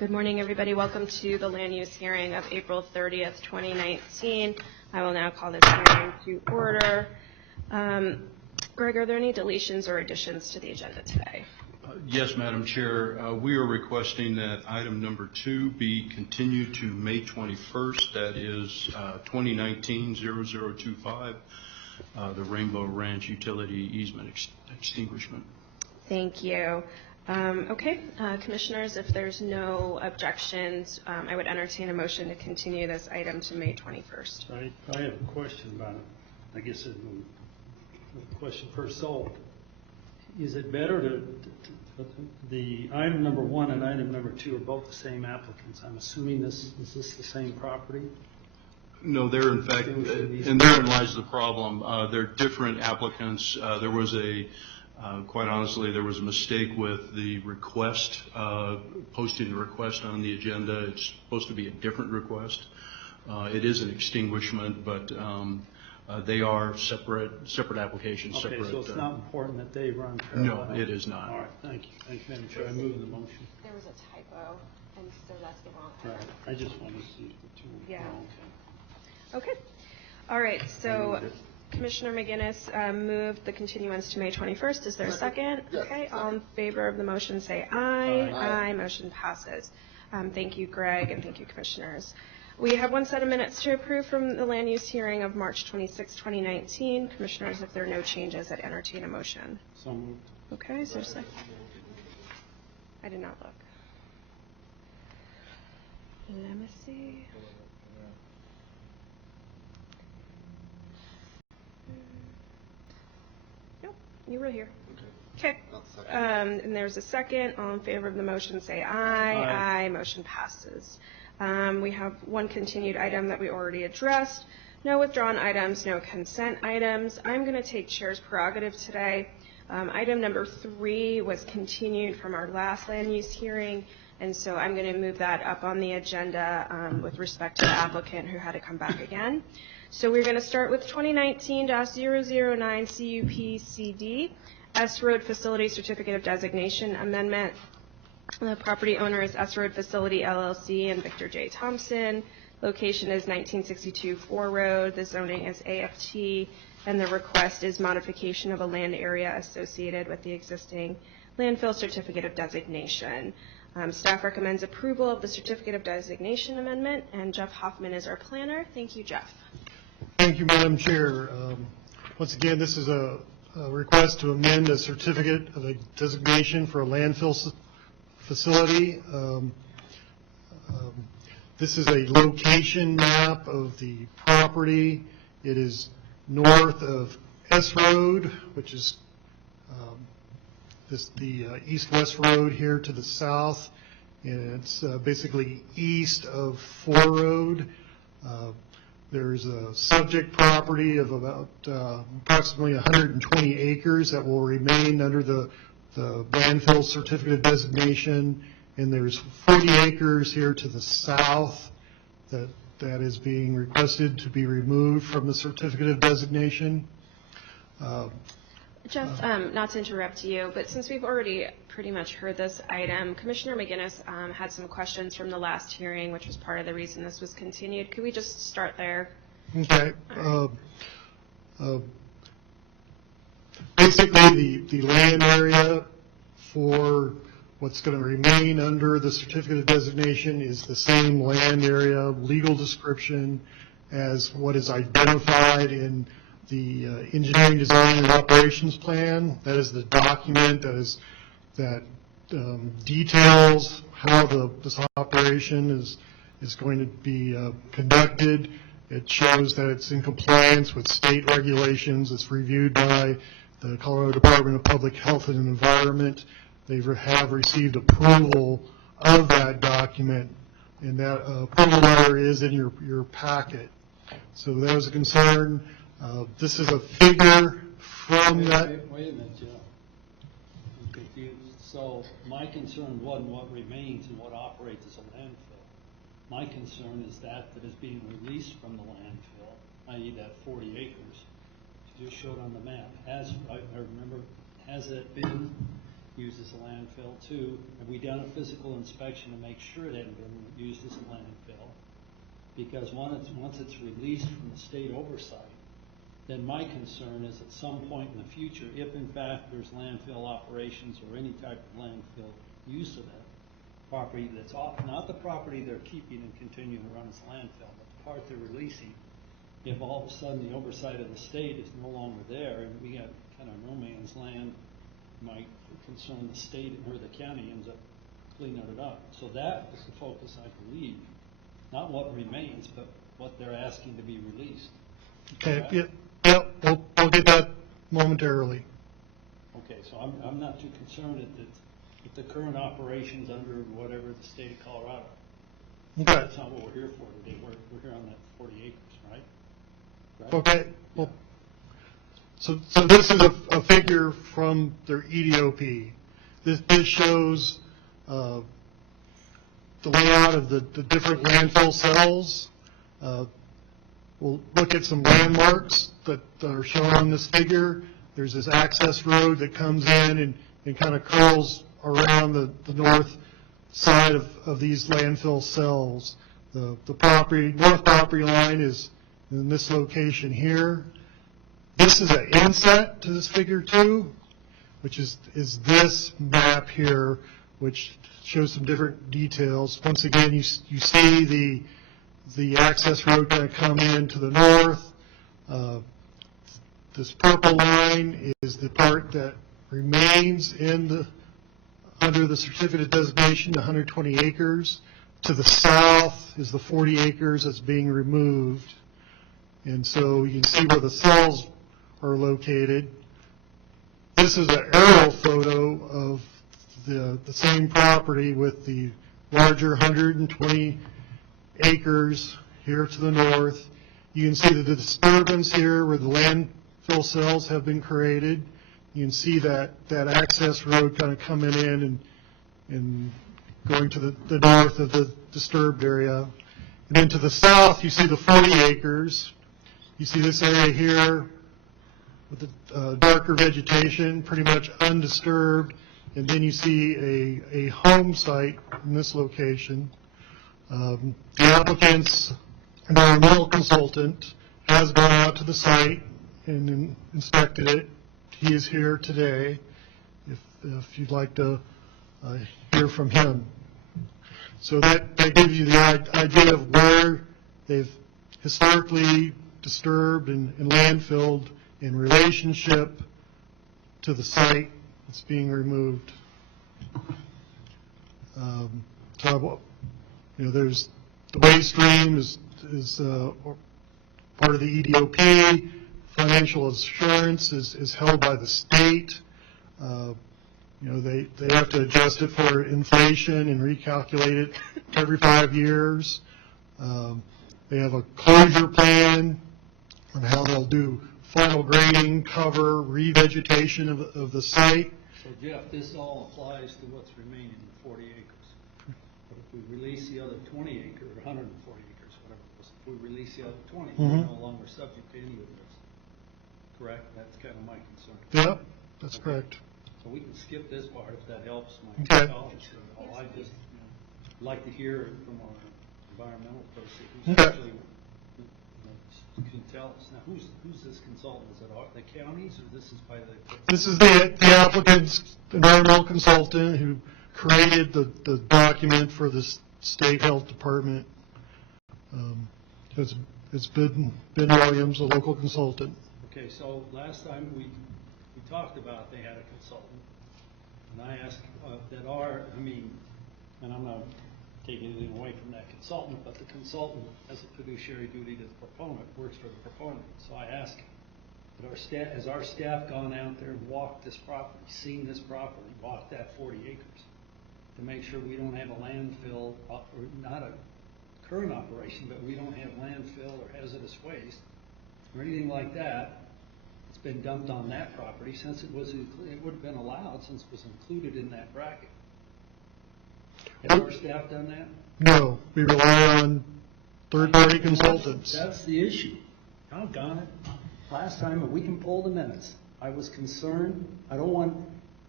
Good morning, everybody. Welcome to the land use hearing of April 30th, 2019. I will now call this hearing to order. Greg, are there any deletions or additions to the agenda today? Yes, Madam Chair. We are requesting that item number 2 be continued to May 21st. That is 2019-0025, the Rainbow Ranch Utility Easement Extinguishment. Thank you. Commissioners, if there's no objections, I would entertain a motion to continue this item to May 21st. I have a question about it. I guess the question first. So, is it better to the item number 1 and item number 2 are both the same applicants? I'm assuming is this the same property? No, they're in fact, and therein lies the problem. They're different applicants. There was quite honestly, there was a mistake with the request, posting the request on the agenda. It's supposed to be a different request. It is an extinguishment, but they are separate applications. Okay, separate, so it's not important that they run parallel? No, it is not. All right, thank you. Thank you, Madam Chair. I move the motion. There was a typo, and so that's the wrong item. Right. I just want to see if the two are wrong. Okay. All right, so Commissioner McGinnis moved the continuance to May 21st. Is there a second? Yes. Okay, all in favor of the motion say aye. Aye. Motion passes. Thank you, Greg, and thank you, Commissioners. We have one set of minutes to approve from the land use hearing of March 26, 2019. Commissioners, if there are no changes, I'd entertain a motion. So moved. Okay, is there a second? I did not look. Let me see. Nope, you were here. Okay. And there's a second. All in favor of the motion say aye. Aye. Motion passes. We have one continued item that we already addressed. No withdrawn items, no consent items. I'm going to take Chair's prerogative today. Item number 3 was continued from our last land use hearing, and so I'm going to move that up on the agenda with respect to the applicant who had to come back again. So we're going to start with 2019-009 CUP-CD, S Road Facility Certificate of Designation Amendment. The property owner is S Road Facility LLC and Victor J. Thompson. Location is 1962 4 Road. The zoning is AFT, and the request is modification of a land area associated with the existing landfill certificate of designation. Staff recommends approval of the certificate of designation amendment, and Jeff Hoffman is our planner. Thank you, Jeff. Thank you, Madam Chair. Once again, this is a request to amend a certificate of designation for a landfill facility. This is a location map of the property. It is north of S Road, which is the east-west road here to the south, and it's basically east of 4 Road. There's a subject property of about approximately 120 acres that will remain under the landfill certificate of designation, and there's 40 acres here to the south that is being requested to be removed from the certificate of designation. Jeff, not to interrupt you, but since we've already pretty much heard this item, Commissioner McGinnis had some questions from the last hearing, which was part of the reason this was continued. Could we just start there? Okay. Basically, the land area for what's going to remain under the certificate of designation is the same land area, legal description, as what is identified in the engineering design and operations plan. That is the document that details how this operation is going to be conducted. It shows that it's in compliance with state regulations. It's reviewed by the Colorado Department of Public Health and Environment. They have received approval of that document, and that approval letter is in your packet. So that was a concern. This is a figure from that. Wait a minute, Joe. I'm confused. So my concern wasn't what remains and what operates as a landfill. My concern is that is being released from the landfill, i.e. that 40 acres. You just showed on the map. I remember, has it been used as a landfill too. Have we done a physical inspection to make sure it hadn't been used as a landfill? Because once it's released from the state oversight, then my concern is at some point in the future, if in fact there's landfill operations or any type of landfill use of that property that's off, not the property they're keeping and continuing to run as landfill, but the part they're releasing, if all of a sudden the oversight of the state is no longer there and we got kind of no man's land, might concern the state or the county ends up cleaning it up. So that is the focus, I believe. Not what remains, but what they're asking to be released. Okay, Right? yeah, we'll get that momentarily. Okay, so I'm not too concerned at the current operations under whatever the state of Colorado. Okay, That's not what we're here for today. We're here on that 40 acres, right? okay. Well, so this is a figure from their EDOP. This shows the layout of the different landfill cells. We'll look at some landmarks that are shown on this figure. There's this access road that comes in and kind of curls around the north side of these landfill cells. The north property line is in this location here. This is an inset to this figure too, which is this map here, which shows some different details. Once again, you see the access road kind of come in to the north. This purple line is the part that remains under the certificate of designation, the 120 acres. To the south is the 40 acres that's being removed. And so you can see where the cells are located. This is an aerial photo of the same property with the larger 120 acres here to the north. You can see the disturbance here where the landfill cells have been created. You can see that access road kind of coming in and going to the north of the disturbed area. And then to the south, you see the 40 acres. You see this area here with the darker vegetation, pretty much undisturbed. And then you see a home site in this location. The applicant's environmental consultant has gone out to the site and inspected it. He is here today if you'd like to hear from him. So that gives you the idea of where they've historically disturbed and landfilled in relationship to the site that's being removed. There's the waste stream is part of the EDOP. Financial assurance is held by the state. They have to adjust it for inflation and recalculate it every 5 years. They have a closure plan on how they'll do final grading, cover, revegetation of the site. So Jeff, this all applies to what's remaining in the 40 acres. But if we release the other 20 acres, or 140 acres, whatever it was, if we release the other 20, we're no longer subject to any of this. Correct? That's kind of my concern. Yep, that's correct. So we can skip this part if that helps my Okay. colleagues. I just like to hear from our environmental person who's Okay. actually can tell us. Now, who's this consultant? Is it the counties, or this is by the? This is the applicant's environmental consultant who created the document for the state health department. It's Ben Williams, a local consultant. Okay, so last time we talked about they had a consultant, and I asked and I'm not taking anything away from that consultant, but the consultant has a fiduciary duty to the proponent, works for the proponent. So I asked him, has our staff gone out there and walked this property, seen this property, walked that 40 acres, to make sure we don't have a landfill, or not a current operation, but we don't have landfill or hazardous waste or anything like that. It's been dumped on that property since it would have been allowed since it was included in that bracket. Has our staff done that? No, we rely on third-party consultants. That's the issue. Doggone it. Last time, and we can pull the minutes, I was concerned. I don't want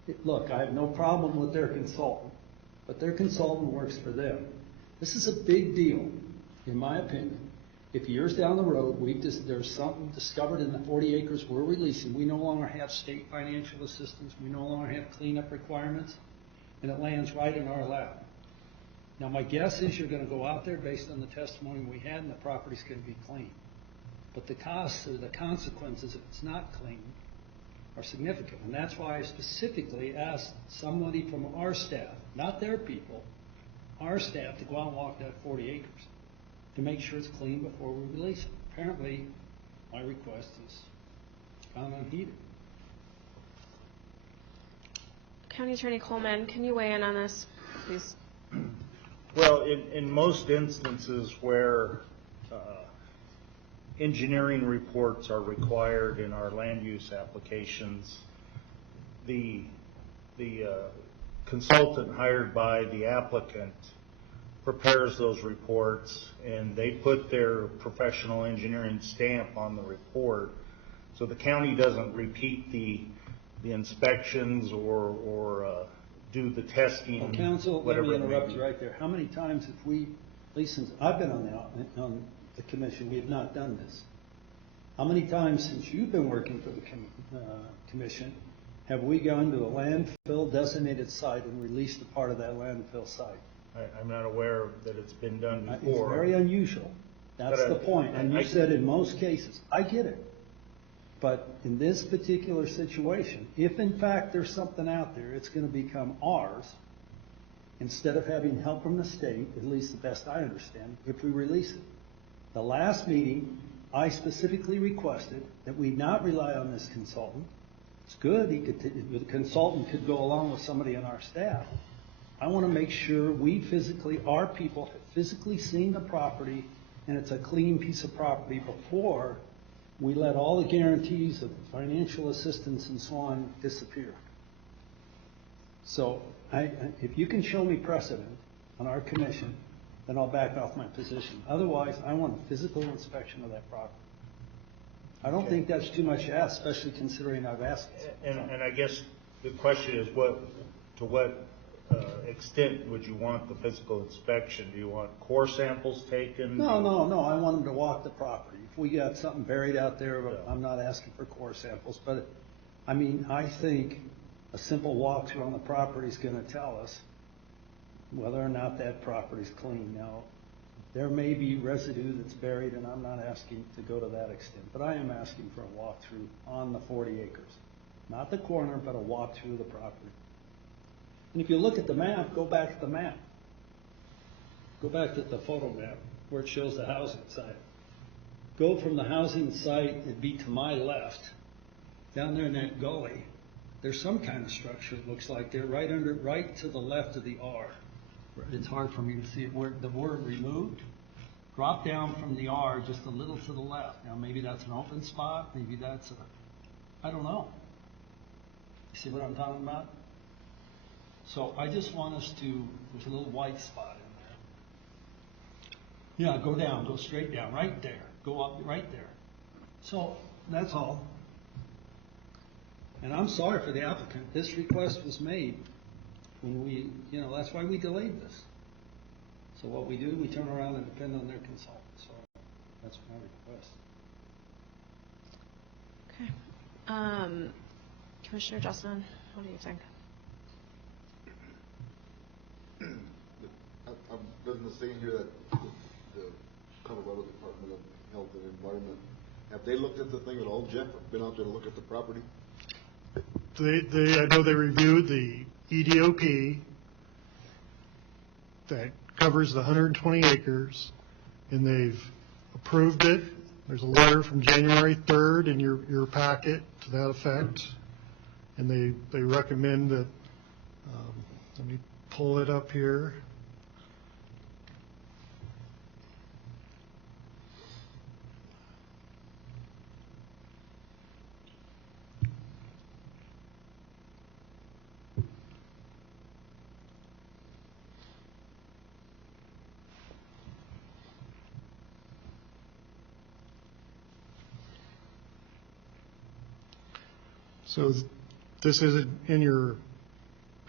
Look, I have no problem with their consultant, but their consultant works for them. This is a big deal, in my opinion. If years down the road, there's something discovered in the 40 acres we're releasing, we no longer have state financial assistance, we no longer have cleanup requirements, and it lands right in our lap. Now, my guess is you're going to go out there based on the testimony we had, and the property's going to be clean. But the costs or the consequences if it's not clean are significant. And that's why I specifically asked somebody from our staff, not their people, our staff, to go out and walk that 40 acres to make sure it's clean before we release it. Apparently, my request is gone unheeded. County Attorney Coleman, can you weigh in on this, please? Well, in most instances where engineering reports are required in our land use applications, the consultant hired by the applicant prepares those reports, and they put their professional engineering stamp on the report, so the county doesn't repeat the inspections or do the testing. Well, counsel, let me interrupt you right there. How many times have we, at least since I've been on the commission, we have not done this? How many times since you've been working for the commission have we gone to a landfill designated site and released a part of that landfill site? I'm not aware that it's been done before. It's very unusual. That's the point. And you said in most cases. I get it. But in this particular situation, if in fact there's something out there, it's going to become ours instead of having help from the state, at least the best I understand, if we release it. The last meeting, I specifically requested that we not rely on this consultant. It's good. The consultant could go along with somebody on our staff. I want to make sure our people have physically seen the property and it's a clean piece of property before we let all the guarantees of financial assistance and so on disappear. So if you can show me precedent on our commission, then I'll back off my position. Otherwise, I want a physical inspection of that property. I don't think that's too much to ask, especially considering I've asked it. And I guess the question is, to what extent would you want the physical inspection? Do you want core samples taken? No. I want them to walk the property. If we got something buried out there, I'm not asking for core samples. But, I mean, I think a simple walkthrough on the property is going to tell us whether or not that property is clean. Now, there may be residue that's buried, and I'm not asking to go to that extent. But I am asking for a walkthrough on the 40 acres. Not the corner, but a walkthrough of the property. And if you look at the map, go back to the map. Go back to the photo map where it shows the housing site. Go from the housing site, it'd be to my left. Down there in that gully, there's some kind of structure, it looks like. They're right to the left of the R. It's hard for me to see it. Where the word removed, drop down from the R just a little to the left. Now, maybe that's an open spot. Maybe that's I don't know. You see what I'm talking about? So I just want us to, there's a little white spot in there. Yeah, go down, go straight down, right there. Go up right there. So that's all. And I'm sorry for the applicant. This request was made when that's why we delayed this. So what we do, we turn around and depend on their consultant. So that's my request. Okay. Commissioner Justin, what do you think? I've been saying here that the Colorado Department of Health and Environment, have they looked at the thing at all, Jeff? Been out there to look at the property? I know they reviewed the EDOP that covers the 120 acres, and they've approved it. There's a letter from January 3rd in your packet to that effect, and they recommend that, let me pull it up here. So this is in your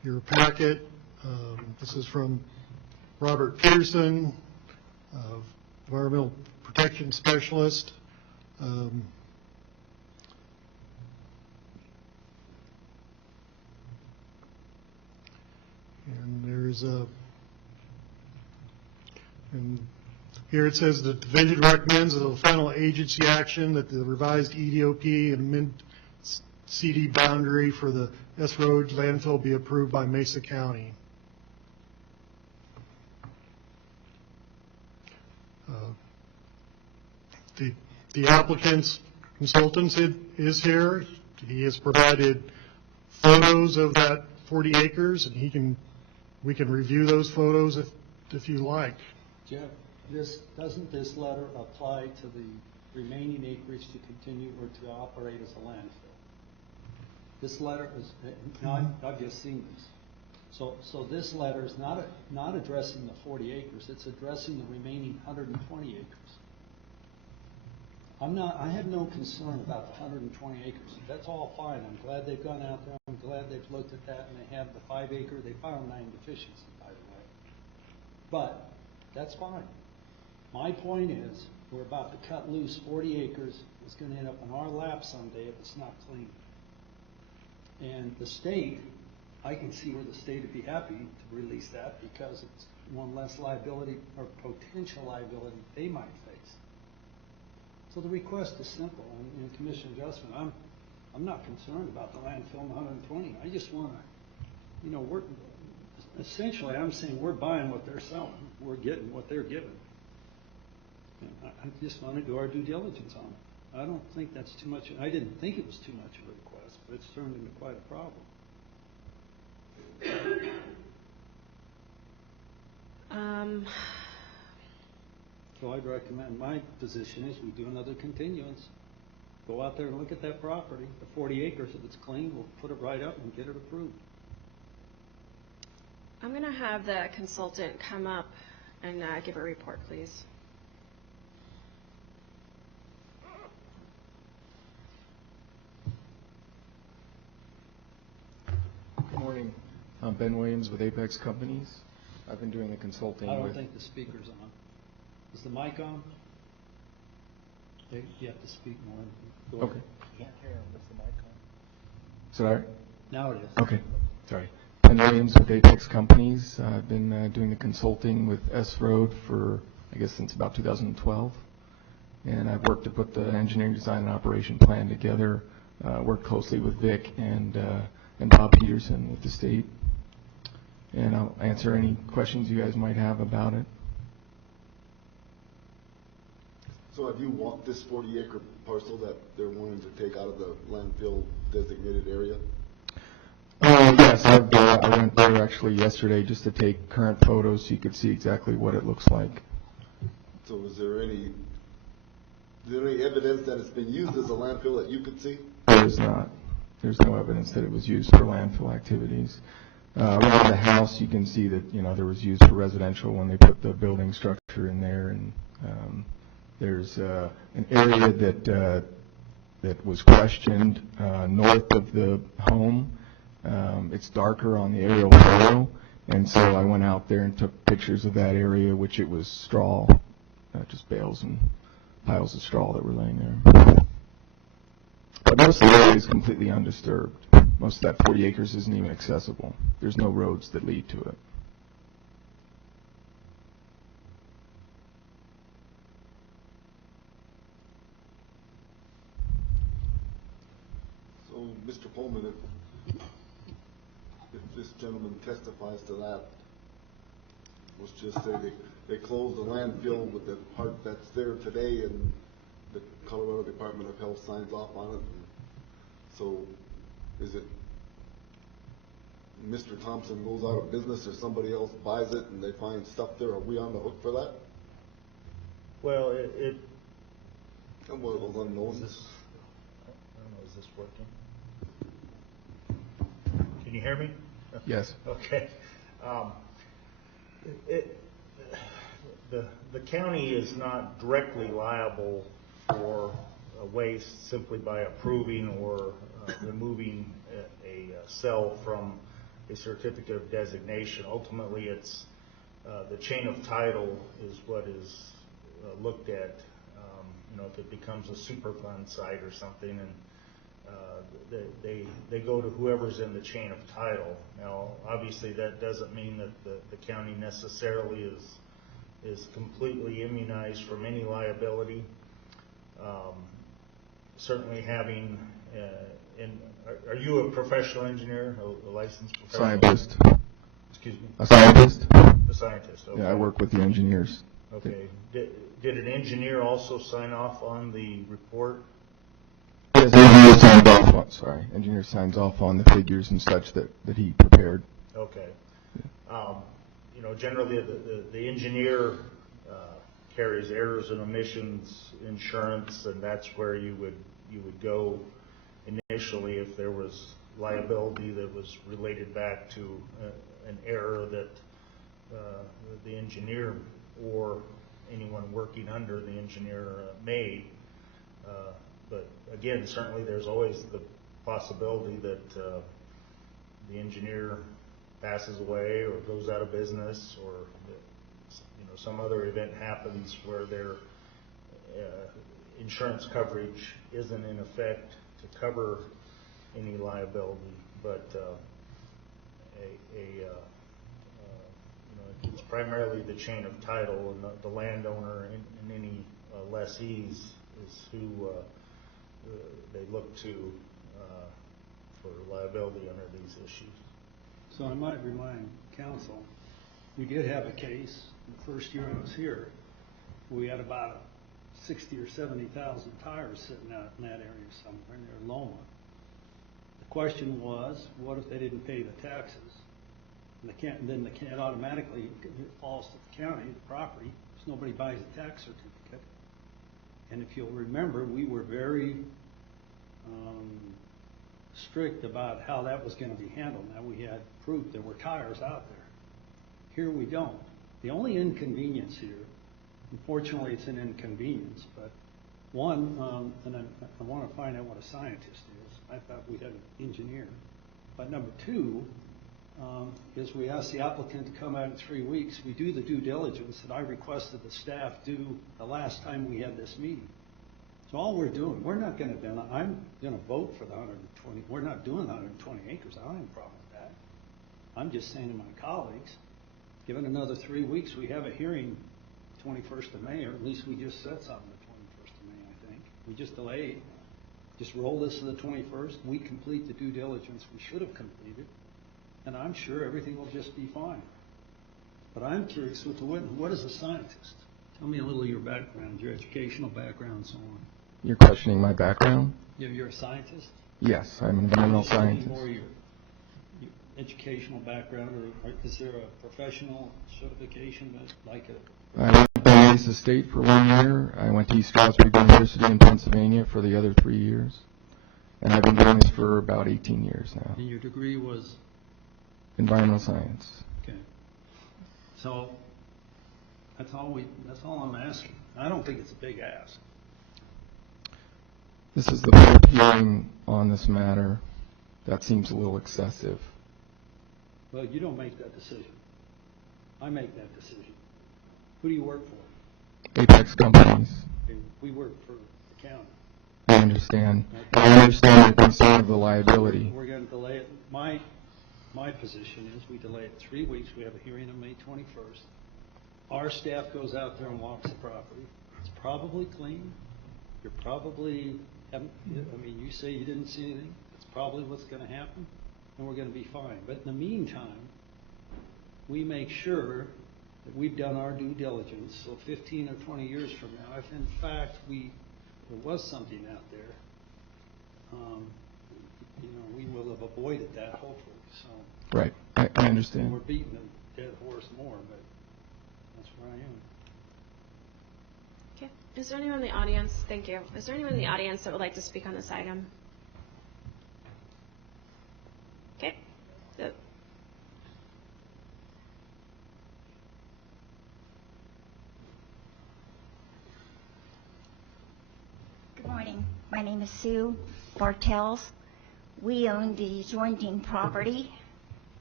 your packet. This is from Robert Peterson, Environmental Protection Specialist. And there's and here it says the division recommends as a final agency action that the revised EDOP and amend CD boundary for the S Road landfill be approved by Mesa County. The applicant's consultant is here. He has provided photos of that 40 acres, and we can review those photos if you like. Jeff, doesn't this letter apply to the remaining acreage to continue or to operate as a landfill? This letter is, I've just seen this. So this letter is not addressing the 40 acres, it's addressing the remaining 120 acres. I have no concern about the 120 acres. That's all fine. I'm glad they've gone out there. I'm glad they've looked at that, and they have the 5 acre. They found 9 deficiencies, by the way. But that's fine. My point is, we're about to cut loose 40 acres. It's going to end up in our lap someday if it's not clean. And the state, I can see where the state would be happy to release that because it's one less liability or potential liability they might face. So the request is simple. In commission adjustment, I'm not concerned about the landfill in 120. I just want to, we're essentially, I'm saying we're buying what they're selling. We're getting what they're giving. And I just want to do our due diligence on it. I don't think that's too much. I didn't think it was too much of a request, but it's turned into quite a problem. So I'd recommend, my position is we do another continuance. Go out there and look at that property, the 40 acres. If it's clean, we'll put it right up and get it approved. I'm going to have the consultant come up and give a report, please. Good morning. I'm Ben Williams with Apex Companies. I've been doing the consulting I don't with... think the speaker's on. Is the mic on? You have to speak more. Go Okay. ahead. Can't hear him. Is the mic on? Is that all right? Now it is. Okay. Sorry. Ben Williams with Apex Companies. I've been doing the consulting with S Road for, I guess, since about 2012. And I've worked to put the engineering design and operation plan together, worked closely with Vic and Bob Peterson with the state. And I'll answer any questions you guys might have about it. So have you walked this 40-acre parcel that they're wanting to take out of the landfill designated area? Yes, I went there actually yesterday just to take current photos so you could see exactly what it looks like. So is there any evidence that it's been used as a landfill that you could see? There is not. There's no evidence that it was used for landfill activities. Around the house, you can see that there was used for residential when they put the building structure in there, and there's an area that was questioned north of the home. It's darker on the aerial photo, and so I went out there and took pictures of that area, which it was straw, just bales and piles of straw that were laying there. But most of the area is completely undisturbed. Most of that 40 acres isn't even accessible. There's no roads that lead to it. So, Mr. Pullman, if this gentleman testifies to that, let's just say they close the landfill with the part that's there today, and the Colorado Department of Health signs off on it. So, is it Mr. Thompson goes out of business or somebody else buys it and they find stuff there? Are we on the hook for that? Well, Well, it was unknown. I don't know, is this working? Can you hear me? Yes. Okay. The county is not directly liable for waste simply by approving or removing a cell from a certificate of designation. Ultimately, it's the chain of title is what is looked at. If it becomes a Superfund site or something, and they go to whoever's in the chain of title. Now, obviously, that doesn't mean that the county necessarily is completely immunized from any liability. Certainly having, are you a professional engineer, a licensed professional? Scientist. Excuse me? A scientist? A scientist, okay. Yeah, I work with the engineers. Okay. Did an engineer also sign off on the report? Yes, the engineer signs off on, engineer signs off on the figures and such that he prepared. Okay. Generally the engineer carries errors and omissions insurance, and that's where you would go initially if there was liability that was related back to an error that the engineer or anyone working under the engineer made. But again, certainly there's always the possibility that the engineer passes away or goes out of business, or some other event happens where their insurance coverage isn't in effect to cover any liability. But it's primarily the chain of title, and the landowner and any lessees is who they look to for liability under these issues. So I might remind council, we did have a case the first year I was here. We had about 60 or 70,000 tires sitting out in that area somewhere near Loma. The question was, what if they didn't pay the taxes? And then they can't automatically, it falls to the county, the property, because nobody buys a tax certificate. And if you'll remember, we were very strict about how that was going to be handled. Now we had proof there were tires out there. Here we don't. The only inconvenience here, unfortunately it's an inconvenience, but one, and I want to find out what a scientist is. I thought we had an engineer. But number two, is we ask the applicant to come out in 3 weeks. We do the due diligence that I requested the staff do the last time we had this meeting. So all we're doing, we're not going to, I'm going to vote for the 120. We're not doing 120 acres. I don't have a problem with that. I'm just saying to my colleagues, given another 3 weeks, we have a hearing 21st of May, or at least we just said something the 21st of May, I think. We just delayed. Just roll this to the 21st. We complete the due diligence we should have completed, and I'm sure everything will just be fine. But I'm curious with the witness, what is a scientist? Tell me a little of your background, your educational background, and so on. You're questioning my background? You're a scientist? Yes, I'm an environmental Tell me scientist. more of your educational background, or is there a professional certification like a... I went to Mesa State for 1 year. I went to East Stroudsburg University in Pennsylvania for the other 3 years. And I've been doing this for about 18 years now. And your degree was? Environmental science. Okay. So that's all I'm asking. I don't think it's a big ask. This is the fourth hearing on this matter. That seems a little excessive. Well, you don't make that decision. I make that decision. Who do you work for? Apex companies. We work for the county. I understand. Okay. I understand the concern of the liability. We're going to delay it. My position is we delay it 3 weeks. We have a hearing on May 21st. Our staff goes out there and walks the property. It's probably clean. You're probably, you say you didn't see anything. That's probably what's going to happen, and we're going to be fine. But in the meantime, we make sure that we've done our due diligence. So 15 or 20 years from now, if in fact there was something out there, we will have avoided that, hopefully. So Right. I understand. we're beating a dead horse more, but that's where I am. Okay. Is there anyone in the audience? Thank you. Is there anyone in the audience that would like to speak on this item? Okay. Good morning. My name is Sue Bartels. We own the adjoining property,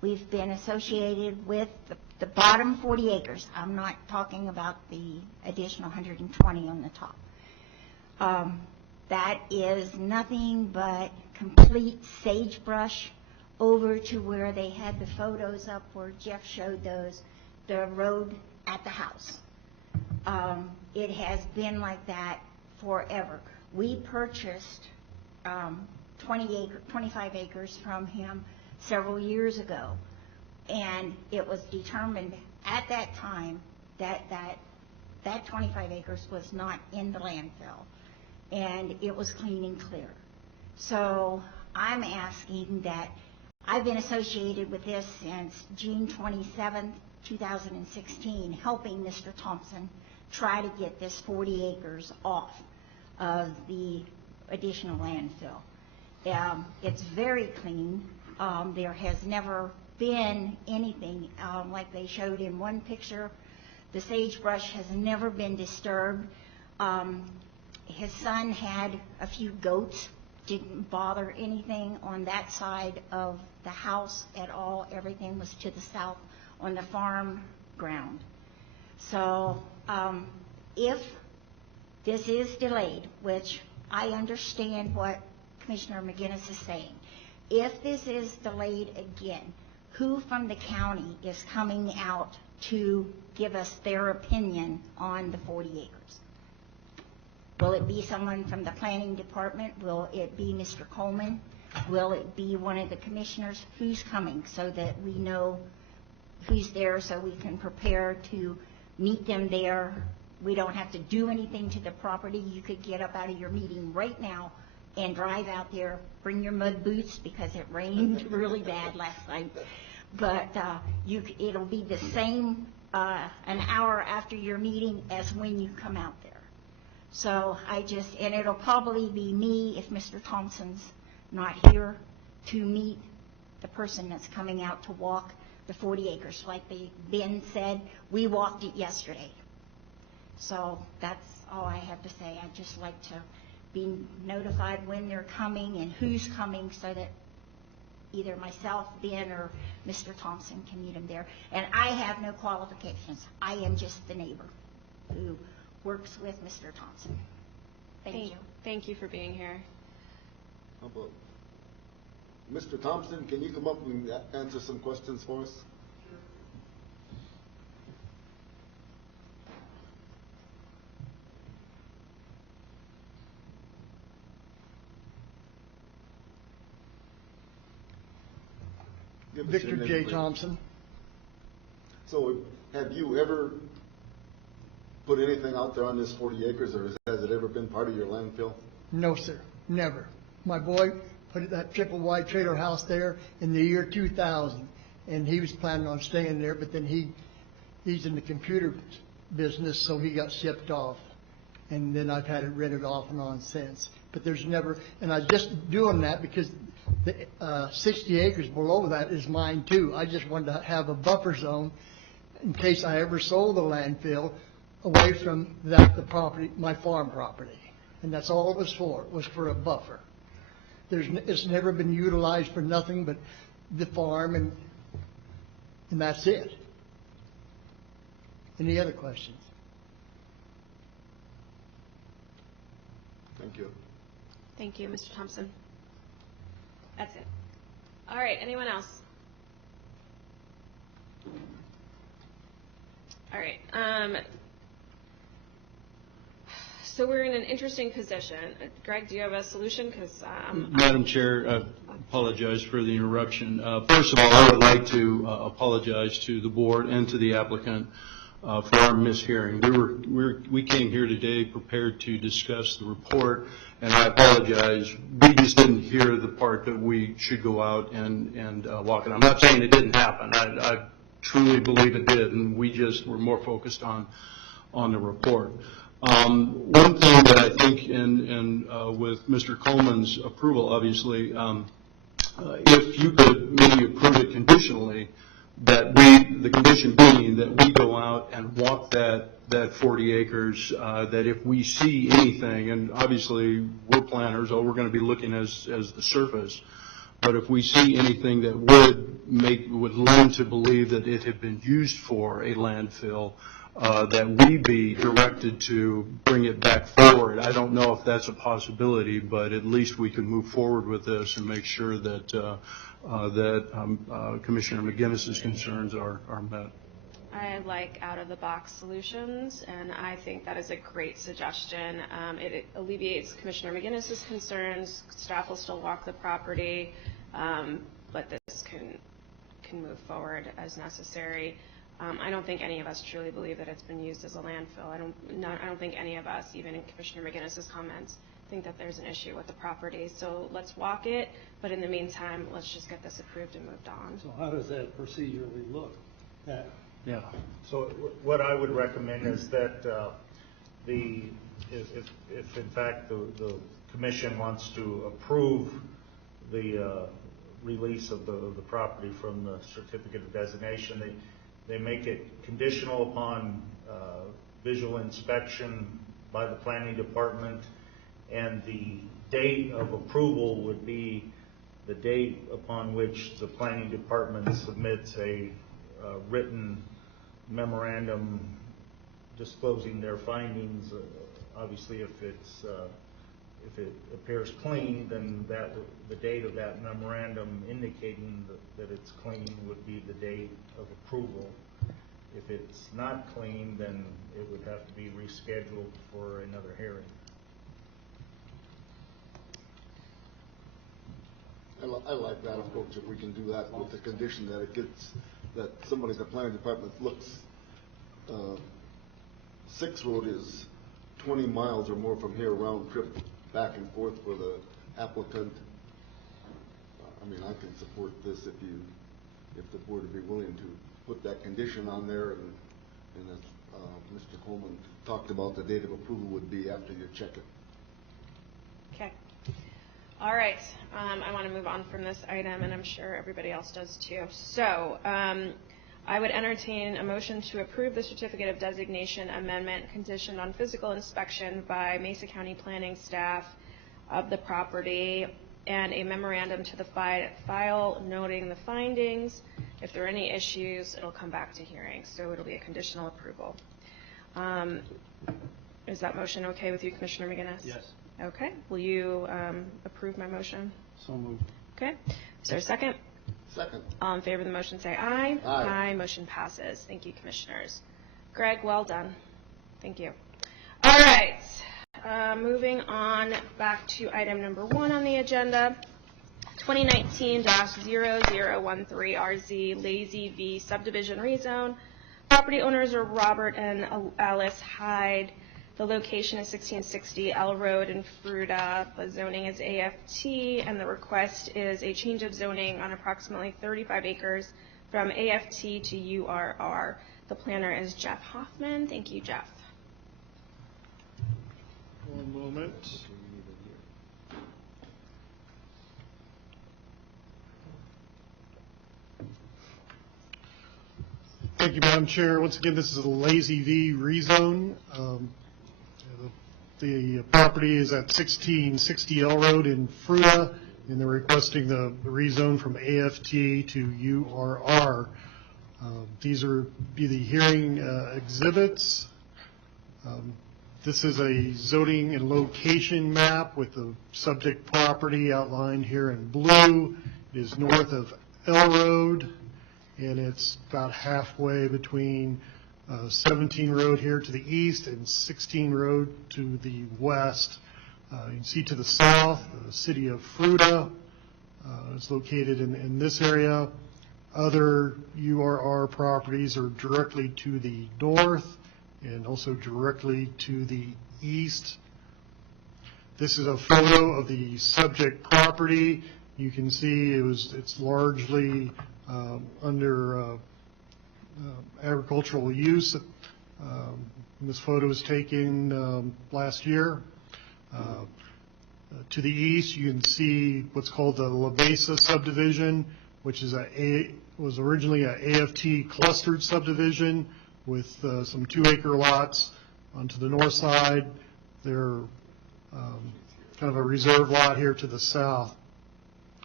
We've been associated with the bottom 40 acres. I'm not talking about the additional 120 on the top. That is nothing but complete sagebrush over to where they had the photos up where Jeff showed those, the road at the house. It has been like that forever. We purchased 25 acres from him several years ago, and it was determined at that time that 25 acres was not in the landfill, and it was clean and clear. So I'm asking that, I've been associated with this since June 27th, 2016, helping Mr. Thompson try to get this 40 acres off of the additional landfill. It's very clean. There has never been anything like they showed in one picture. The sagebrush has never been disturbed. His son had a few goats, didn't bother anything on that side of the house at all. Everything was to the south on the farm ground. So if this is delayed, which I understand what Commissioner McGinnis is saying, if this is delayed again, who from the county is coming out to give us their opinion on the 40 acres? Will it be someone from the planning department? Will it be Mr. Coleman? Will it be one of the commissioners? Who's coming so that we know who's there so we can prepare to meet them there? We don't have to do anything to the property. You could get up out of your meeting right now and drive out there, bring your mud boots because it rained really bad last night. But it'll be the same an hour after your meeting as when you come out there. So and it'll probably be me if Mr. Thompson's not here to meet the person that's coming out to walk the 40 acres. Like Ben said, we walked it yesterday. So that's all I have to say. I'd just like to be notified when they're coming and who's coming so that either myself, Ben, or Mr. Thompson can meet them there. And I have no qualifications. I am just the neighbor who works with Mr. Thompson. Thank you. Thank you for being here. How about Mr. Thompson, can you come up and answer some questions for us? Victor J. Thompson. So have you ever put anything out there on this 40 acres, or has it ever been part of your landfill? No, sir. Never. My boy put that triple wide trailer house there in the year 2000, and he was planning on staying there, but then he's in the computer business, so he got shipped off. And then I've had it rented off and on since. But there's never, and I'm just doing that because the 60 acres below that is mine too. I just wanted to have a buffer zone in case I ever sold the landfill away from the property, my farm property. And that's all it was for. It was for a buffer. It's never been utilized for nothing but the farm, and that's it. Any other questions? Thank you. Thank you, Mr. Thompson. That's it. All right, anyone else? All right. So we're in an interesting position. Greg, do you have a solution? Because Madam Chair, I apologize for the interruption. First of all, I would like to apologize to the board and to the applicant for our mishearing. We came here today prepared to discuss the report, and I apologize. We just didn't hear the part that we should go out and walk it. I'm not saying it didn't happen. I truly believe it did, and we just were more focused on the report. One thing that I think, and with Mr. Coleman's approval, obviously, if you could maybe approve it conditionally, that the condition being that we go out and walk that 40 acres, that if we see anything, and obviously we're planners, all we're going to be looking as the surface, But if we see anything that would lend to believe that it had been used for a landfill, that we be directed to bring it back forward. I don't know if that's a possibility, but at least we can move forward with this and make sure that Commissioner McGinnis's concerns are met. I like out-of-the-box solutions, and I think that is a great suggestion. It alleviates Commissioner McGinnis's concerns. Staff will still walk the property, but this can move forward as necessary. I don't think any of us truly believe that it's been used as a landfill. I don't think any of us, even in Commissioner McGinnis's comments, think that there's an issue with the property. So let's walk it, but in the meantime, let's just get this approved and moved on. So how does that procedurally look? Yeah. So what I would recommend is that if in fact the commission wants to approve the release of the property from the certificate of designation, they make it conditional upon visual inspection by the planning department, and the date of approval would be the date upon which the planning department submits a written memorandum disclosing their findings. Obviously, if it appears clean, then the date of that memorandum indicating that it's clean would be the date of approval. If it's not clean, then it would have to be rescheduled for another hearing. I like that approach if we can do that with the condition that somebody in the planning department looks. 6 Road is 20 miles or more from here, round trip back and forth for the applicant. I mean, I can support this if the board would be willing to put that condition on there, and as Mr. Coleman talked about, the date of approval would be after you check it. Okay. All right. I want to move on from this item, and I'm sure everybody else does too. So I would entertain a motion to approve the certificate of designation amendment conditioned on physical inspection by Mesa County planning staff of the property and a memorandum to the file noting the findings. If there are any issues, it'll come back to hearing. So it'll be a conditional approval. Is that motion okay with you, Commissioner McGinnis? Yes. Okay. Will you approve my motion? So moved. Okay. Is there a second? Second. All in favor of the motion, say aye. Aye. Aye. Motion passes. Thank you, Commissioners. Greg, well done. Thank you. All right. Moving on back to item number 1 on the agenda, 2019-0013RZ Lazy V subdivision rezone. Property owners are Robert and Alice Hyde. The location is 1660 L Road in Fruita. The zoning is AFT, and the request is a change of zoning on approximately 35 acres from AFT to URR. The planner is Jeff Hoffman. Thank you, Jeff. One moment. Thank you, Madam Chair. Once again, this is a Lazy V rezone. The property is at 1660 L Road in Fruita, and they're requesting the rezone from AFT to URR. These are the hearing exhibits. This is a zoning and location map with the subject property outlined here in blue. It is north of L Road, and it's about halfway between 17 Road here to the east and 16 Road to the west. You can see to the south, the city of Fruita is located in this area. Other URR properties are directly to the north and also directly to the east. This is a photo of the subject property. You can see it's largely under agricultural use. This photo was taken last year. To the east, you can see what's called the La Mesa subdivision, which is was originally an AFT clustered subdivision with some 2-acre lots. Onto the north side, they're kind of a reserve lot here to the south.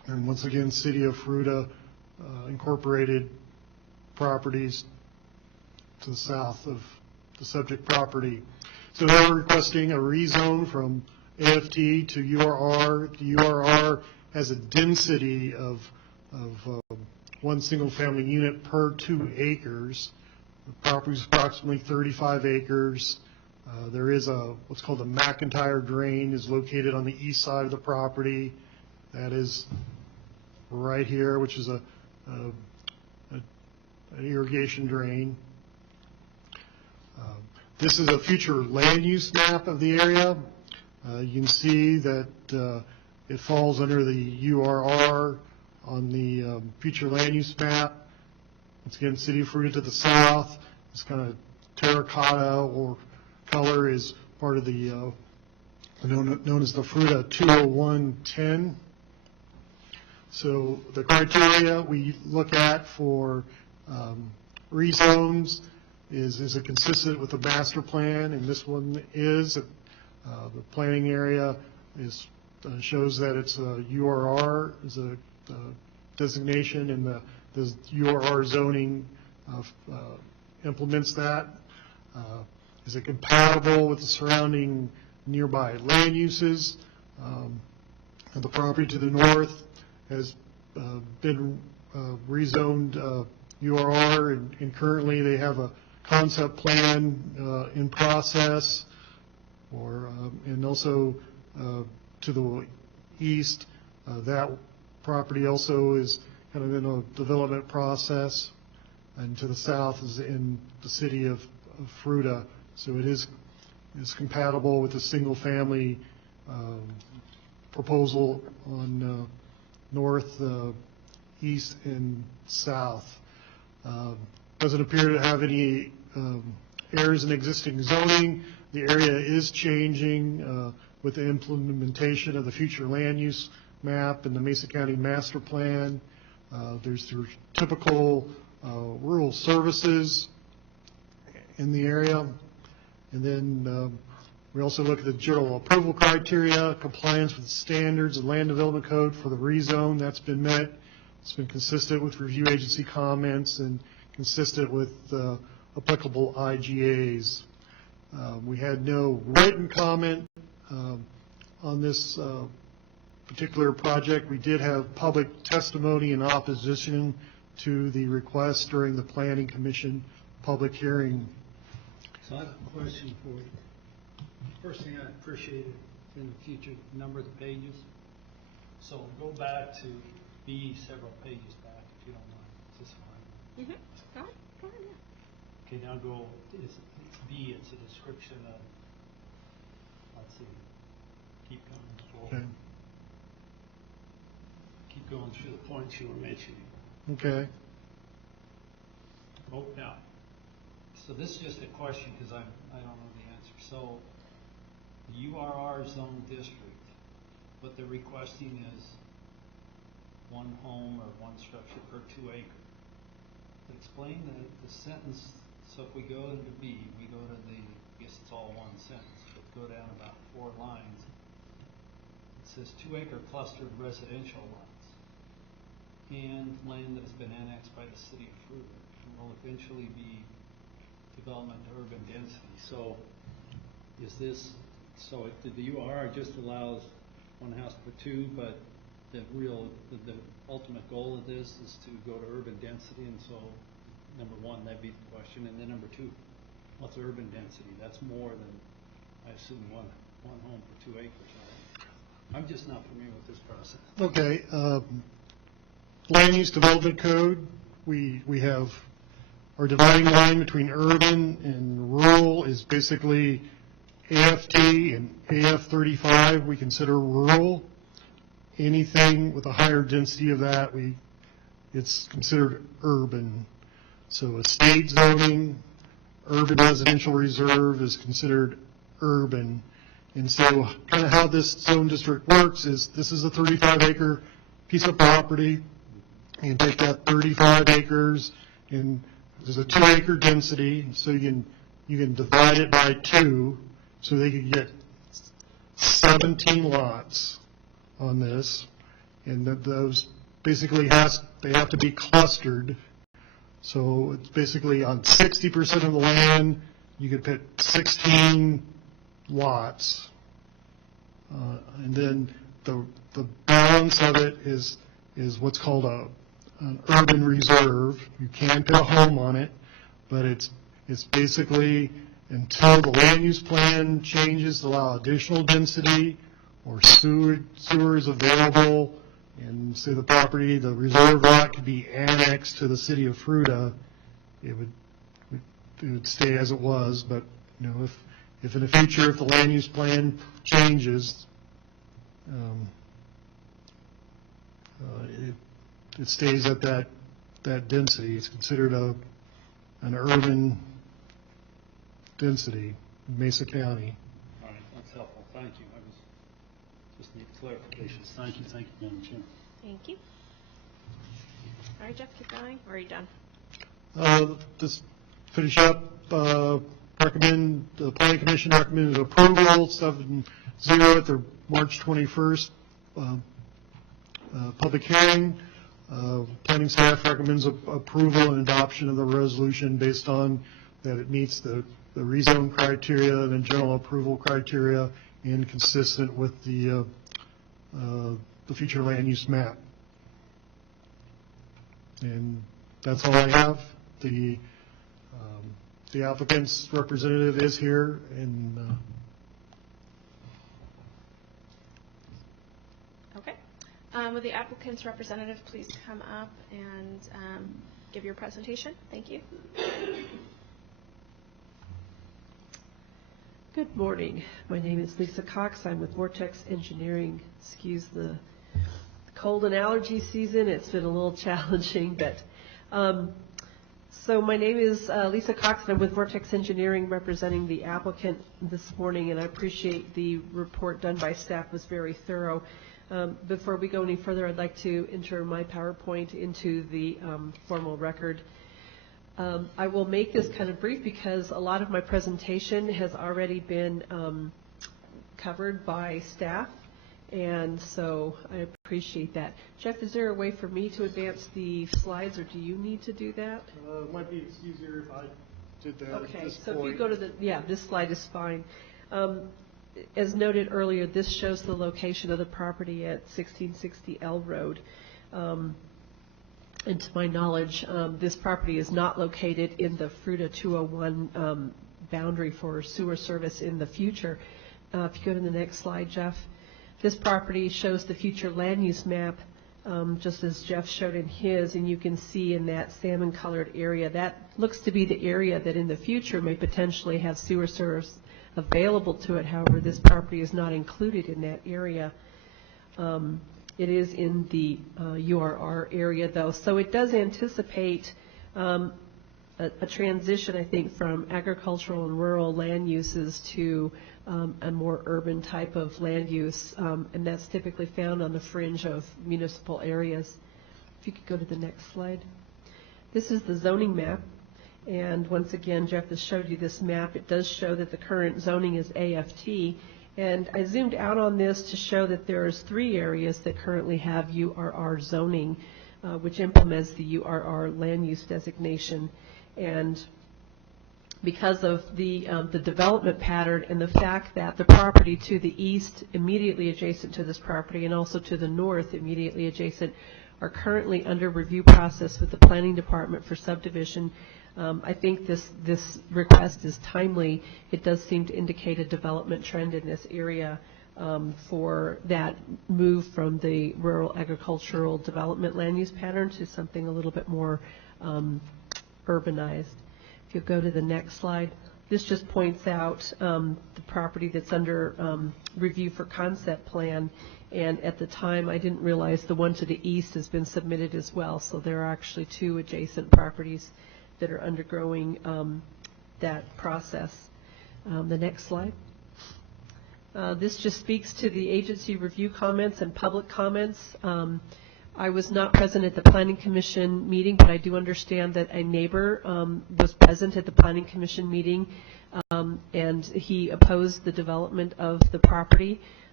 And once again, City of Fruita incorporated properties to the south of the subject property. So they're requesting a rezone from AFT to URR. The URR has a density of one single-family unit per 2 acres. The property is approximately 35 acres. There is what's called a McIntyre drain is located on the east side of the property. That is right here, which is an irrigation drain. This is a future land use map of the area. You can see that it falls under the URR on the future land use map. Once again, City of Fruita to the south. This kind of terracotta or color is part of the known as the Fruita 20110. So the criteria we look at for rezones is it consistent with the master plan, and this one is. The planning area shows that it's a URR is a designation, and the URR zoning implements that. Is it compatible with the surrounding nearby land uses? The property to the north has been rezoned URR, and currently they have a concept plan in process, and also to the east, that property also is kind of in a development process, and to the south is in the city of Fruita. So it is compatible with the single-family proposal on north, east, and south. Doesn't appear to have any errors in existing zoning. The area is changing with the implementation of the future land use map and the Mesa County Master Plan. There's typical rural services in the area. And then we also look at the general approval criteria, compliance with the standards of land development code for the rezone. That's been met. It's been consistent with review agency comments and consistent with applicable IGAs. We had no written comment on this particular project. We did have public testimony in opposition to the request during the Planning Commission public hearing. So I have a question for you. First thing I appreciate in the future, number the pages. So go back to B several pages back, if you don't mind. Is this fine? Mm-hmm. Go ahead, yeah. Okay, now go, it's B, it's a description of, let's see, keep going forward. Okay. Keep going through the points you were mentioning. Okay. Oh, now, so this is just a question because I don't know the answer. So, the URR zone district, what they're requesting is one home or one structure per 2 acres. Explain the sentence. So if we go into B, we go to the, I guess it's all one sentence, but go down about 4 lines. It says 2 acre clustered residential lots and land that has been annexed by the city of Fruita and will eventually be development to urban density. So is this, so the URR just allows one house per 2, but the ultimate goal of this is to go to urban density, and so number 1, that'd be the question, and then number 2, what's urban density? That's more than, I assume, one home per 2 acres, right? I'm just not familiar with this process. Okay. Land use development code, we have our dividing line between urban and rural is basically AFT and AF35 we consider rural. Anything with a higher density of that, it's considered urban. So estate zoning, urban residential reserve is considered urban. And so kind of how this zone district works is this is a 35-acre piece of property. You can take that 35 acres and there's a 2-acre density, so you can divide it by 2, so they could get 17 lots on this. and those basically they have to be clustered. So it's basically on 60% of the land, you could put 16 lots. And then the balance of it is what's called an urban reserve. You can put a home on it, but it's basically until the land use plan changes to allow additional density or sewers available, and say the property, the reserve lot could be annexed to the city of Fruita, it would stay as it was. But if in the future, if the land use plan changes, it stays at that density. It's considered an urban density in Mesa County. All right, that's helpful. Thank you. I just need clarifications. Thank you, Madam Chair. Thank you. All right, Jeff, keep going, or are you done? Just finish up. The Planning Commission recommended approval 7-0 at their March 21st public hearing. Planning staff recommends approval and adoption of the resolution based on that it meets the rezone criteria and the general approval criteria and consistent with the future land use map. And that's all I have. The applicant's representative is here, and Okay. Would the applicant's representative please come up and give your presentation? Thank you. Good morning. My name is Lisa Cox. I'm with Vortex Engineering. Excuse the cold and allergy season. It's been a little challenging, but so my name is Lisa Cox, and I'm with Vortex Engineering representing the applicant this morning, and I appreciate the report done by staff. It was very thorough. Before we go any further, I'd like to enter my PowerPoint into the formal record. I will make this kind of brief because a lot of my presentation has already been covered by staff, and so I appreciate that. Jeff, is there a way for me to advance the slides, or do you need to do that? it might be easier if I did that. Okay, at this so point. if you go to this slide is fine. As noted earlier, this shows the location of the property at 1660 L Road. And to my knowledge, this property is not located in the Fruita 201 boundary for sewer service in the future. If you go to the next slide, Jeff, this property shows the future land use map, just as Jeff showed in his, and you can see in that salmon-colored area, that looks to be the area that in the future may potentially have sewer service available to it. However, this property is not included in that area. It is in the URR area, though, so it does anticipate a transition, I think, from agricultural and rural land uses to a more urban type of land use, and that's typically found on the fringe of municipal areas. If you could go to the next slide. This is the zoning map, and once again, Jeff has showed you this map. It does show that the current zoning is AFT, and I zoomed out on this to show that there's 3 areas that currently have URR zoning, which implements the URR land use designation. And because of the development pattern and the fact that the property to the east, immediately adjacent to this property, and also to the north, immediately adjacent, are currently under review process with the planning department for subdivision. I think this request is timely. It does seem to indicate a development trend in this area for that move from the rural agricultural development land use pattern to something a little bit more urbanized. If you go to the next slide, this just points out the property that's under review for concept plan. And at the time, I didn't realize the one to the east has been submitted as well. So there are actually 2 adjacent properties that are undergoing that process. The next slide. This just speaks to the agency review comments and public comments. I was not present at the Planning Commission meeting, but I do understand that a neighbor was present at the Planning Commission meeting, and he opposed the development of the property.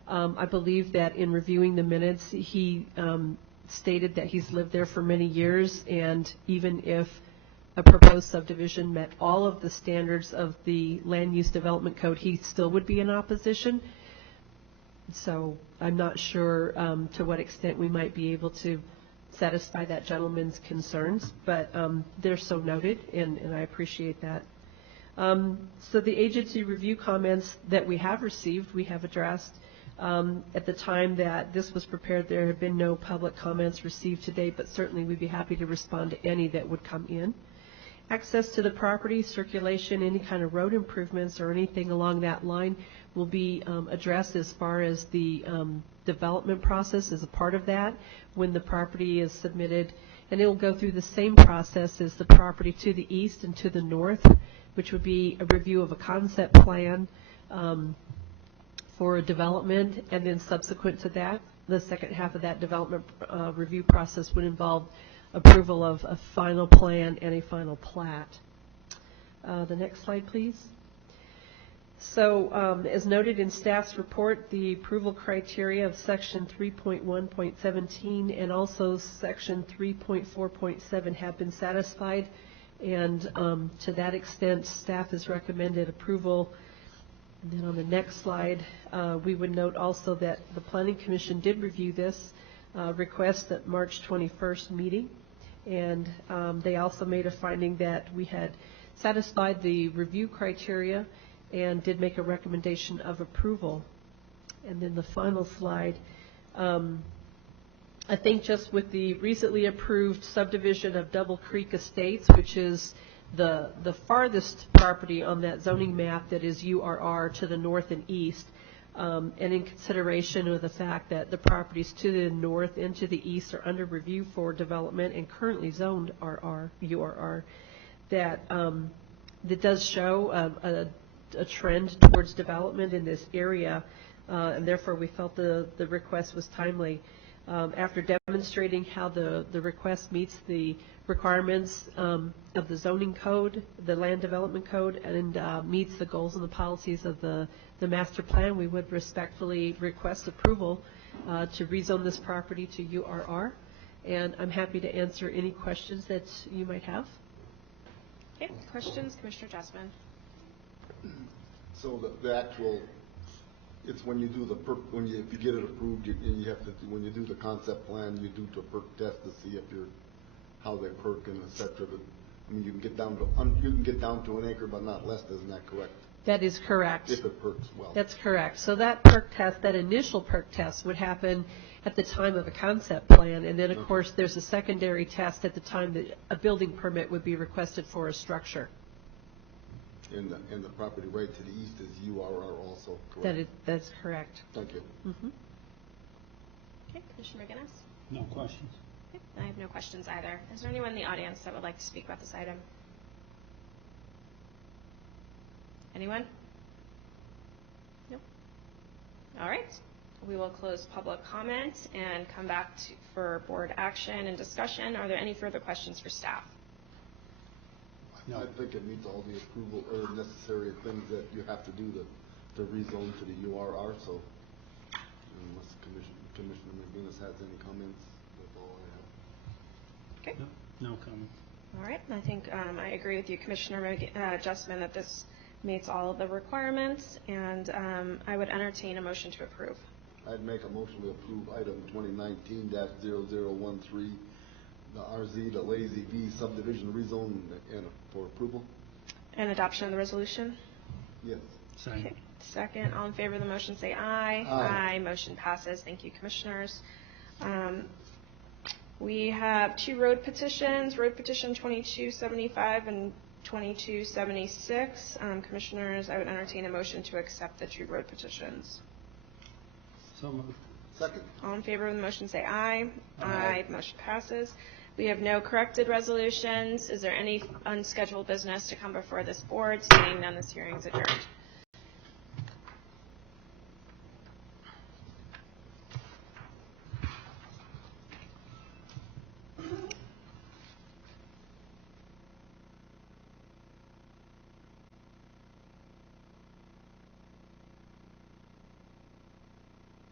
I believe that in reviewing the minutes, he stated that he's lived there for many years, and even if a proposed subdivision met all of the standards of the Land Use Development Code, he still would be in opposition. So I'm not sure to what extent we might be able to satisfy that gentleman's concerns, but they're so noted, and I appreciate that. So the agency review comments that we have received, we have addressed. At the time that this was prepared, there have been no public comments received to date, but certainly we'd be happy to respond to any that would come in. Access to the property, circulation, any kind of road improvements or anything along that line will be addressed as far as the development process as a part of that when the property is submitted. And it will go through the same process as the property to the east and to the north, which would be a review of a concept plan for a development, and then subsequent to that, the second half of that development review process would involve approval of a final plan and a final plat. The next slide, please. So as noted in staff's report, the approval criteria of section 3.1.17 and also section 3.4.7 have been satisfied, and to that extent, staff has recommended approval. And then on the next slide, we would note also that the Planning Commission did review this request at March 21st meeting, and they also made a finding that we had satisfied the review criteria and did make a recommendation of approval. And then the final slide, I think just with the recently approved subdivision of Double Creek Estates, which is the farthest property on that zoning map that is URR to the north and east, and in consideration of the fact that the properties to the north and to the east are under review for development and currently zoned URR, that does show a trend towards development in this area, and therefore we felt the request was timely. After demonstrating how the request meets the requirements of the zoning code, the land development code, and meets the goals and the policies of the master plan, we would respectfully request approval to rezone this property to URR. And I'm happy to answer any questions that you might have. Okay, questions, Commissioner Jessman? So the actual, it's when you do the if you get it approved, you have to when you do the concept plan, you do the perk test to see if how they perk and et cetera. But I mean, you can get down to an acre, but not less. Isn't that correct? That is correct. If it perks well. That's correct. So that perk test, that initial perk test, would happen at the time of a concept plan, and then of course there's a secondary test at the time that a building permit would be requested for a structure. And the property right to the east is URR also, correct? That's correct. Thank you. Mm-hmm. Okay, Commissioner McGinnis? No questions. Okay, I have no questions either. Is there anyone in the audience that would like to speak about this item? Anyone? Nope. All right. We will close public comment and come back for board action and discussion. Are there any further questions for staff? No. I think it meets all the approval or necessary things that you have to do to rezone to the URR. So unless Commissioner McGinnis has any comments, that's all I have. Okay. No comment. All right. I think I agree with you, Commissioner Justman, that this meets all of the requirements, and I would entertain a motion to approve. I'd make a motion to approve item 2019-0013, the RZ, the Lazy B subdivision rezone and for approval. And adoption of the resolution? Yes. Second. Okay. Second. All in favor of the motion say aye. Aye. Motion passes. Thank you, Commissioners. We have two road petitions, road petition 2275 and 2276. Commissioners, I would entertain a motion to accept the two road petitions. So moved. Second. All in favor of the motion say aye. Aye. Motion passes. We have no corrected resolutions. Is there any unscheduled business to come before this board? Seeing none, this hearing is adjourned.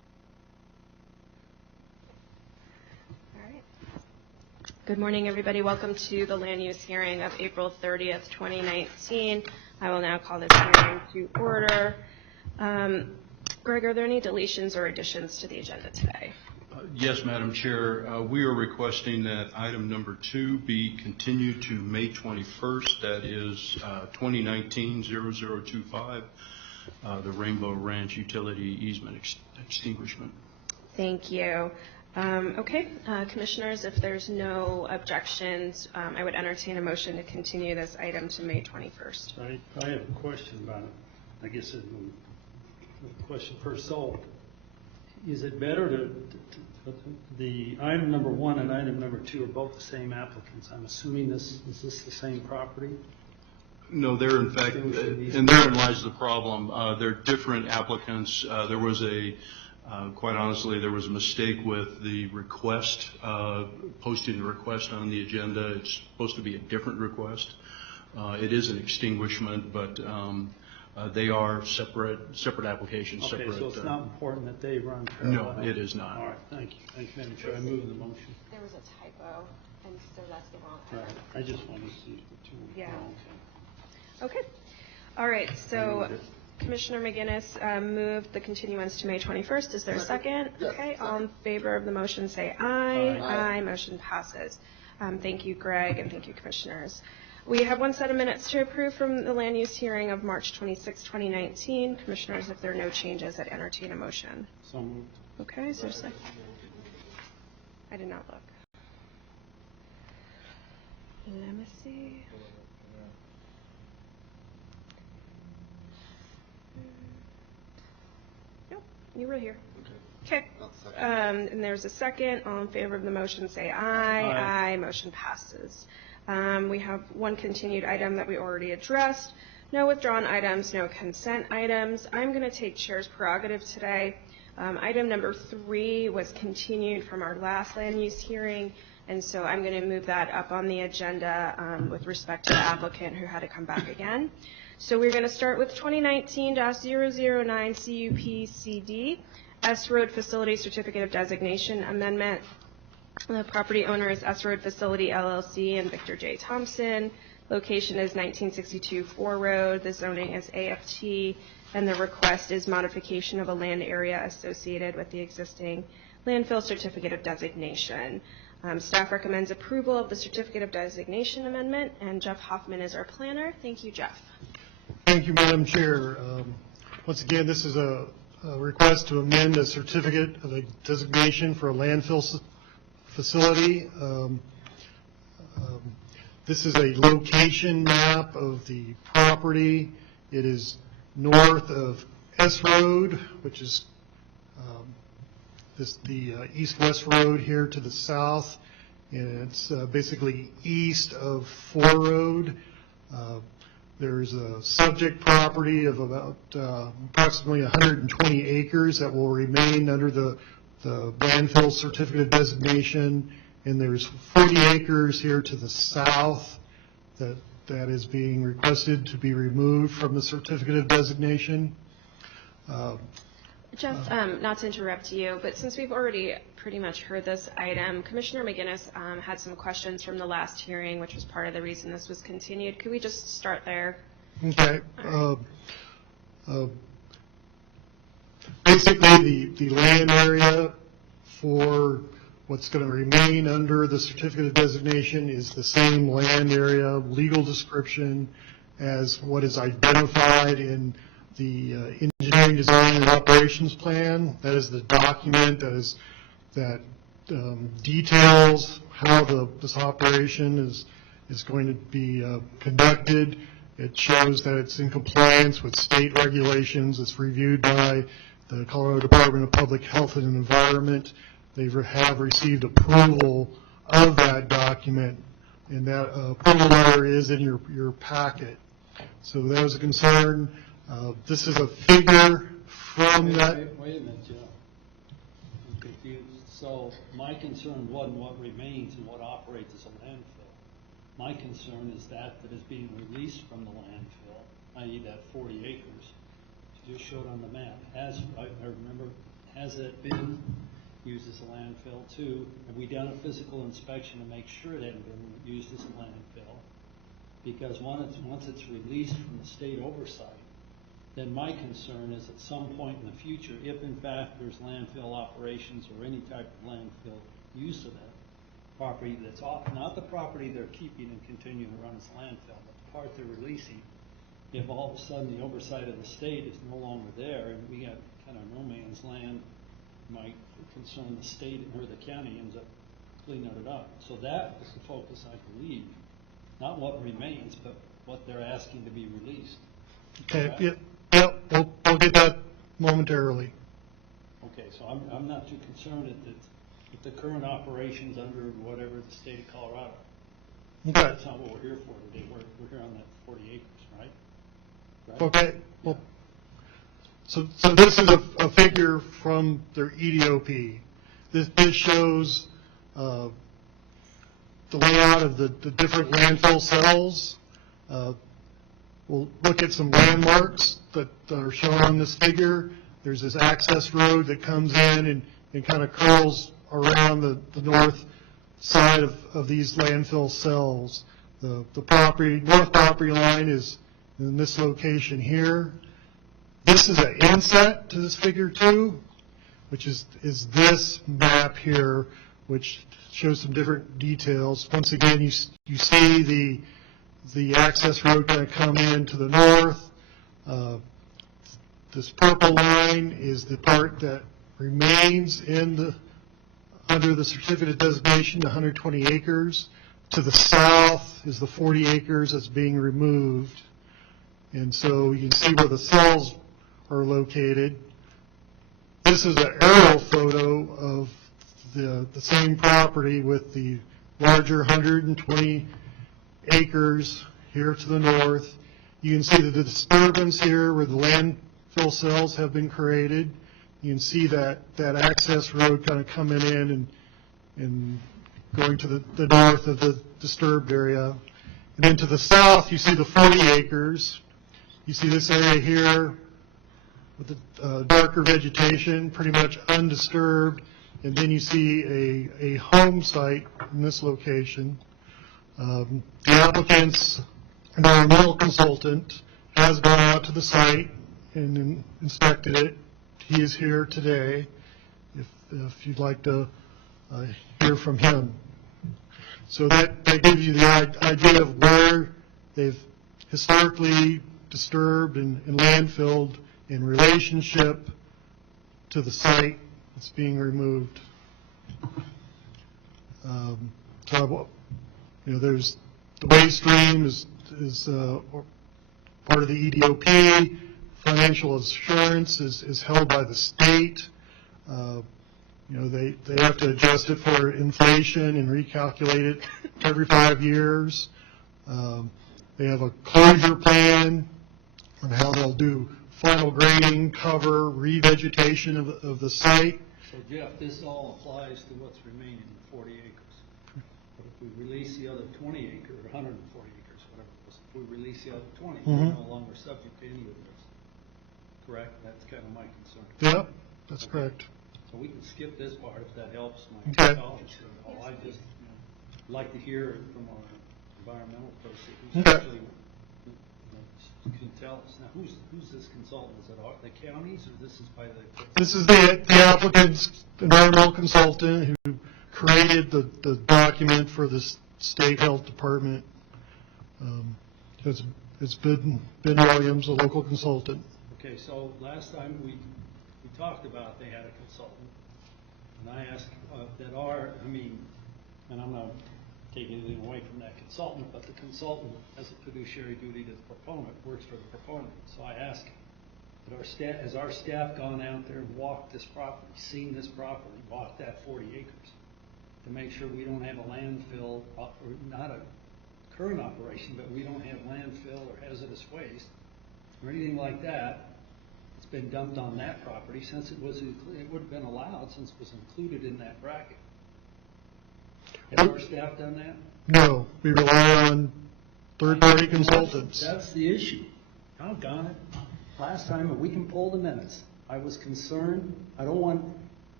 Good morning, everybody. Welcome to the land use hearing of April 30th, 2019. I will now call this hearing to order. Greg, are there any deletions or additions to the agenda today? Yes, Madam Chair. We are requesting that item number 2 be continued to May 21st. That is 2019-0025, the Rainbow Ranch Utility Easement Extinguishment. Thank you. Okay, Commissioners, if there's no objections, I would entertain a motion to continue this item to May 21st. I have a question about it. I guess the question first. So, is it better the item number 1 and item number 2 are both the same applicants? I'm assuming is this the same property? No, they're in fact, and therein lies the problem. They're different applicants. There was quite honestly, there was a mistake with the request, posting the request on the agenda. It's supposed to be a different request. It is an extinguishment, but they are separate applications. Okay, separate, so it's not important that they run parallel? No, it is not. All right, thank you. Thank you, Madam Chair. I move the motion. There was a typo, and so that's the wrong item. Right. I just want to see if the two are Yeah. wrong. Okay. All right, so Commissioner McGinnis moved the continuance to May 21st. Is there a second? Yes, Okay, second. all in favor of the motion say aye. Aye. Motion passes. Thank you, Greg, and thank you, Commissioners. We have one set of minutes to approve from the land use hearing of March 26, 2019. Commissioners, if there are no changes, I'd entertain a motion. So moved. Okay, is there a second? I did not look. Let me see. Nope, you were here. Okay. And there's a second. All in favor of the motion say aye. Aye. Motion passes. We have one continued item that we already addressed. No withdrawn items, no consent items. I'm going to take Chair's prerogative today. Item number 3 was continued from our last land use hearing, and so I'm going to move that up on the agenda with respect to the applicant who had to come back again. So we're going to start with 2019-009 CUP-CD, S Road Facility Certificate of Designation Amendment. The property owner is S Road Facility LLC and Victor J. Thompson. Location is 1962 4 Road. The zoning is AFT, and the request is modification of a land area associated with the existing landfill certificate of designation. Staff recommends approval of the certificate of designation amendment, and Jeff Hoffman is our planner. Thank you, Jeff. Thank you, Madam Chair. Once again, this is a request to amend a certificate of a designation for a landfill facility. This is a location map of the property. It is north of S Road, which is the east-west road here to the south, and it's basically east of 4 Road. There's a subject property of about approximately 120 acres that will remain under the landfill certificate of designation, and there's 40 acres here to the south that is being requested to be removed from the certificate of designation. Jeff, not to interrupt you, but since we've already pretty much heard this item, Commissioner McGinnis had some questions from the last hearing, which was part of the reason this was continued. Could we just start there? Okay. Basically, the land area for what's going to remain under the certificate of designation is the same land area, legal description, as what is identified in the engineering design and operations plan. That is the document that details how this operation is going to be conducted. It shows that it's in compliance with state regulations. It's reviewed by the Colorado Department of Public Health and Environment. They have received approval of that document, and that approval letter is in your packet. So that was a concern. This is a figure from that. Wait a minute, Jeff. I'm confused. So my concern wasn't what remains and what operates as a landfill. My concern is that is being released from the landfill, i.e. that 40 acres. You just showed on the map. I remember, has that been used as a landfill too. Have we done a physical inspection to make sure it hadn't been used as a landfill? Because once it's released from the state oversight, then my concern is at some point in the future, if in fact there's landfill operations or any type of landfill use of that property that's off, not the property they're keeping and continuing to run as landfill, but the part they're releasing, if all of a sudden the oversight of the state is no longer there and we got kind of no man's land, might concern the state or the county ends up cleaning it up. So that is the focus, I believe. Not what remains, but what they're asking to be released. Okay, Right? yep, we'll get that momentarily. Okay, so I'm not too concerned at the current operations under whatever the state of Colorado. Okay, That's not what we're here for today. We're here on that 40 acres, right? Right? okay. Well, so this is a figure from their EDOP. This shows the layout of the different landfill cells. We'll look at some landmarks that are shown on this figure. There's this access road that comes in and kind of curls around the north side of these landfill cells. The north property line is in this location here. This is an inset to this figure too, which is this map here, which shows some different details. Once again, you see the access road kind of come in to the north. This purple line is the part that remains under the certificate of designation, the 120 acres. To the south is the 40 acres that's being removed. And so you can see where the cells are located. This is an aerial photo of the same property with the larger 120 acres here to the north. You can see the disturbance here where the landfill cells have been created. You can see that access road kind of coming in and going to the north of the disturbed area. And then to the south, you see the 40 acres. You see this area here with the darker vegetation, pretty much undisturbed. And then you see a home site in this location. The applicant's environmental consultant has gone out to the site and inspected it. He is here today if you'd like to hear from him. So that gives you the idea of where they've historically disturbed and landfilled in relationship to the site that's being removed. There's the waste stream is part of the EDOP. Financial assurance is held by the state. They have to adjust it for inflation and recalculate it every 5 years. They have a closure plan on how they'll do final grading, cover, revegetation of the site. So Jeff, this all applies to what's remaining in the 40 acres. But if we release the other 20 acres, or 140 acres, whatever it was, if we release the other 20, we're no longer subject to any of this. Correct? That's kind of my concern. Yep, that's correct. So we can skip this part if that helps my Okay. colleagues. I just like to hear from our environmental person who's Okay. actually can tell us. Now, who's this consultant? Is it the counties, or this is by the? This is the applicant's environmental consultant who created the document for the state health department. It's Ben Williams, a local consultant. Okay, so last time we talked about they had a consultant, and I asked and I'm not taking anything away from that consultant, but the consultant has a fiduciary duty to the proponent, works for the proponent. So I asked, has our staff gone out there and walked this property, seen this property, walked that 40 acres, to make sure we don't have a landfill, or not a current operation, but we don't have landfill or hazardous waste or anything like that. It's been dumped on that property since it would have been allowed since it was included in that bracket. Has our staff done that? No, we rely on third-party consultants. That's the issue. Doggone it. Last time, and we can pull the minutes, I was concerned. I don't want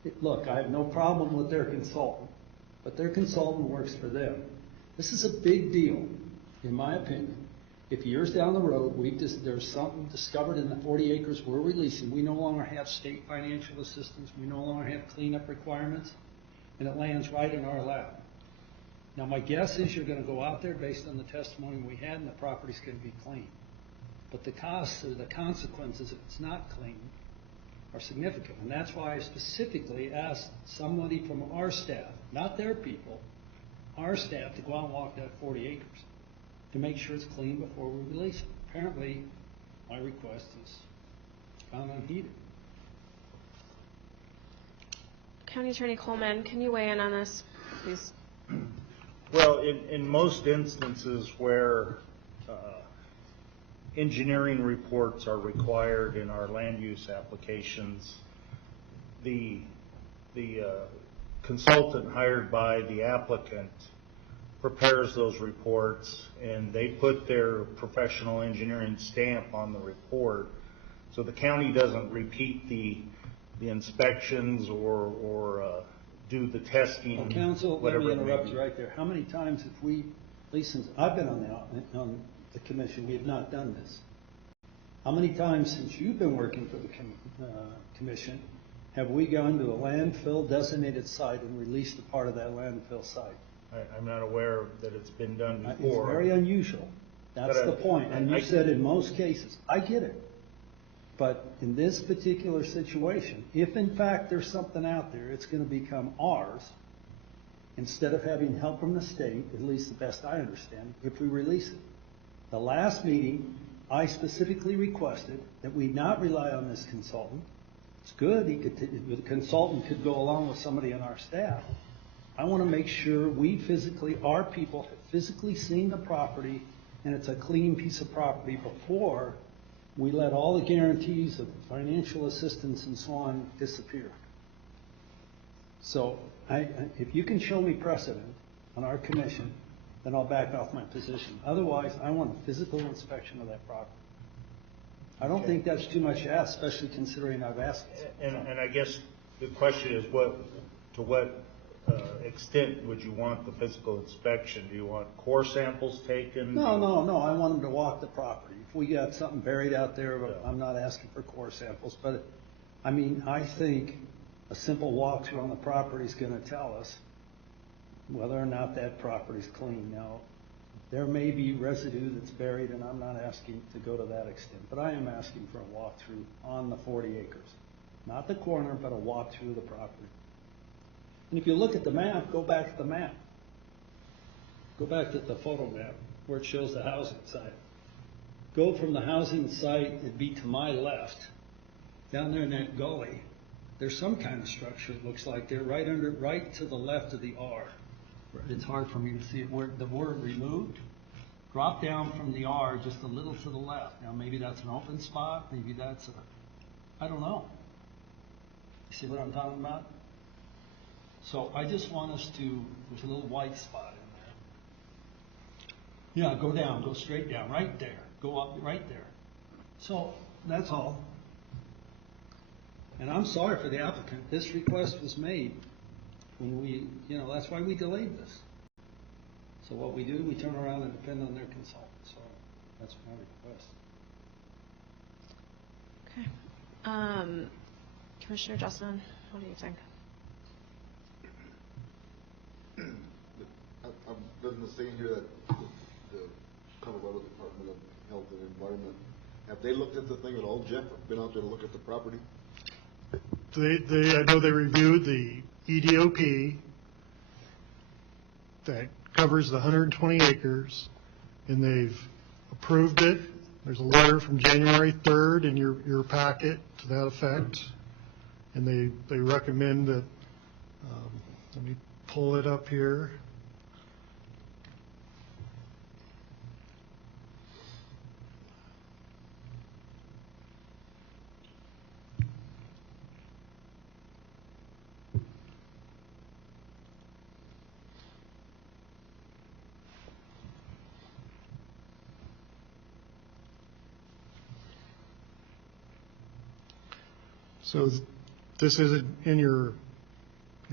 Look, I have no problem with their consultant, but their consultant works for them. This is a big deal, in my opinion. If years down the road, there's something discovered in the 40 acres we're releasing, we no longer have state financial assistance, we no longer have cleanup requirements, and it lands right in our lap. Now, my guess is you're going to go out there based on the testimony we had, and the property's going to be clean. But the costs or the consequences if it's not clean are significant. And that's why I specifically asked somebody from our staff, not their people, our staff, to go out and walk that 40 acres to make sure it's clean before we release it. Apparently, my request is found unheeded. County Attorney Coleman, can you weigh in on this, please? Well, in most instances where engineering reports are required in our land use applications, the consultant hired by the applicant prepares those reports, and they put their professional engineering stamp on the report, so the county doesn't repeat the inspections or do the testing. Well, counsel, let me interrupt you right there. How many times have we, at least since I've been on the commission, we have not done this? How many times since you've been working for the commission have we gone to a landfill designated site and released a part of that landfill site? I'm not aware that it's been done before. It's very unusual. That's the point. And you said in most cases. I get it. But in this particular situation, if in fact there's something out there, it's going to become ours instead of having help from the state, at least the best I understand, if we release it. The last meeting, I specifically requested that we not rely on this consultant. It's good. The consultant could go along with somebody on our staff. I want to make sure our people have physically seen the property and it's a clean piece of property before we let all the guarantees of financial assistance and so on disappear. So if you can show me precedent on our commission, then I'll back off my position. Otherwise, I want a physical inspection of that property. I don't think that's too much to ask, especially considering I've asked it. And I guess the question is, to what extent would you want the physical inspection? Do you want core samples taken? No. I want them to walk the property. If we got something buried out there, I'm not asking for core samples. But, I mean, I think a simple walkthrough on the property is going to tell us whether or not that property is clean. Now, there may be residue that's buried, and I'm not asking to go to that extent. But I am asking for a walkthrough on the 40 acres. Not the corner, but a walkthrough of the property. And if you look at the map, go back to the map. Go back to the photo map where it shows the housing site. Go from the housing site, it'd be to my left, down there in that gully. There's some kind of structure, it looks like. They're right to the left of the R. It's hard for me to see it. Where the word removed, drop down from the R just a little to the left. Now, maybe that's an open spot. Maybe that's I don't know. You see what I'm talking about? So I just want us there's a little white spot in there. Yeah, go down, go straight down, right there. Go up right there. So that's all. And I'm sorry for the applicant. This request was made when that's why we delayed this. So what we do, we turn around and depend on their consultant. So that's my request. Okay. Commissioner Justin, what do you think? Doesn't say here that the Colorado Department of Health and Environment, have they looked at the thing at all, Jeff? Been out there to look at the property? I know they reviewed the EDOP that covers the 120 acres, and they've approved it. There's a letter from January 3rd in your packet to that effect, and they recommend that, let me pull it up here. So this is in your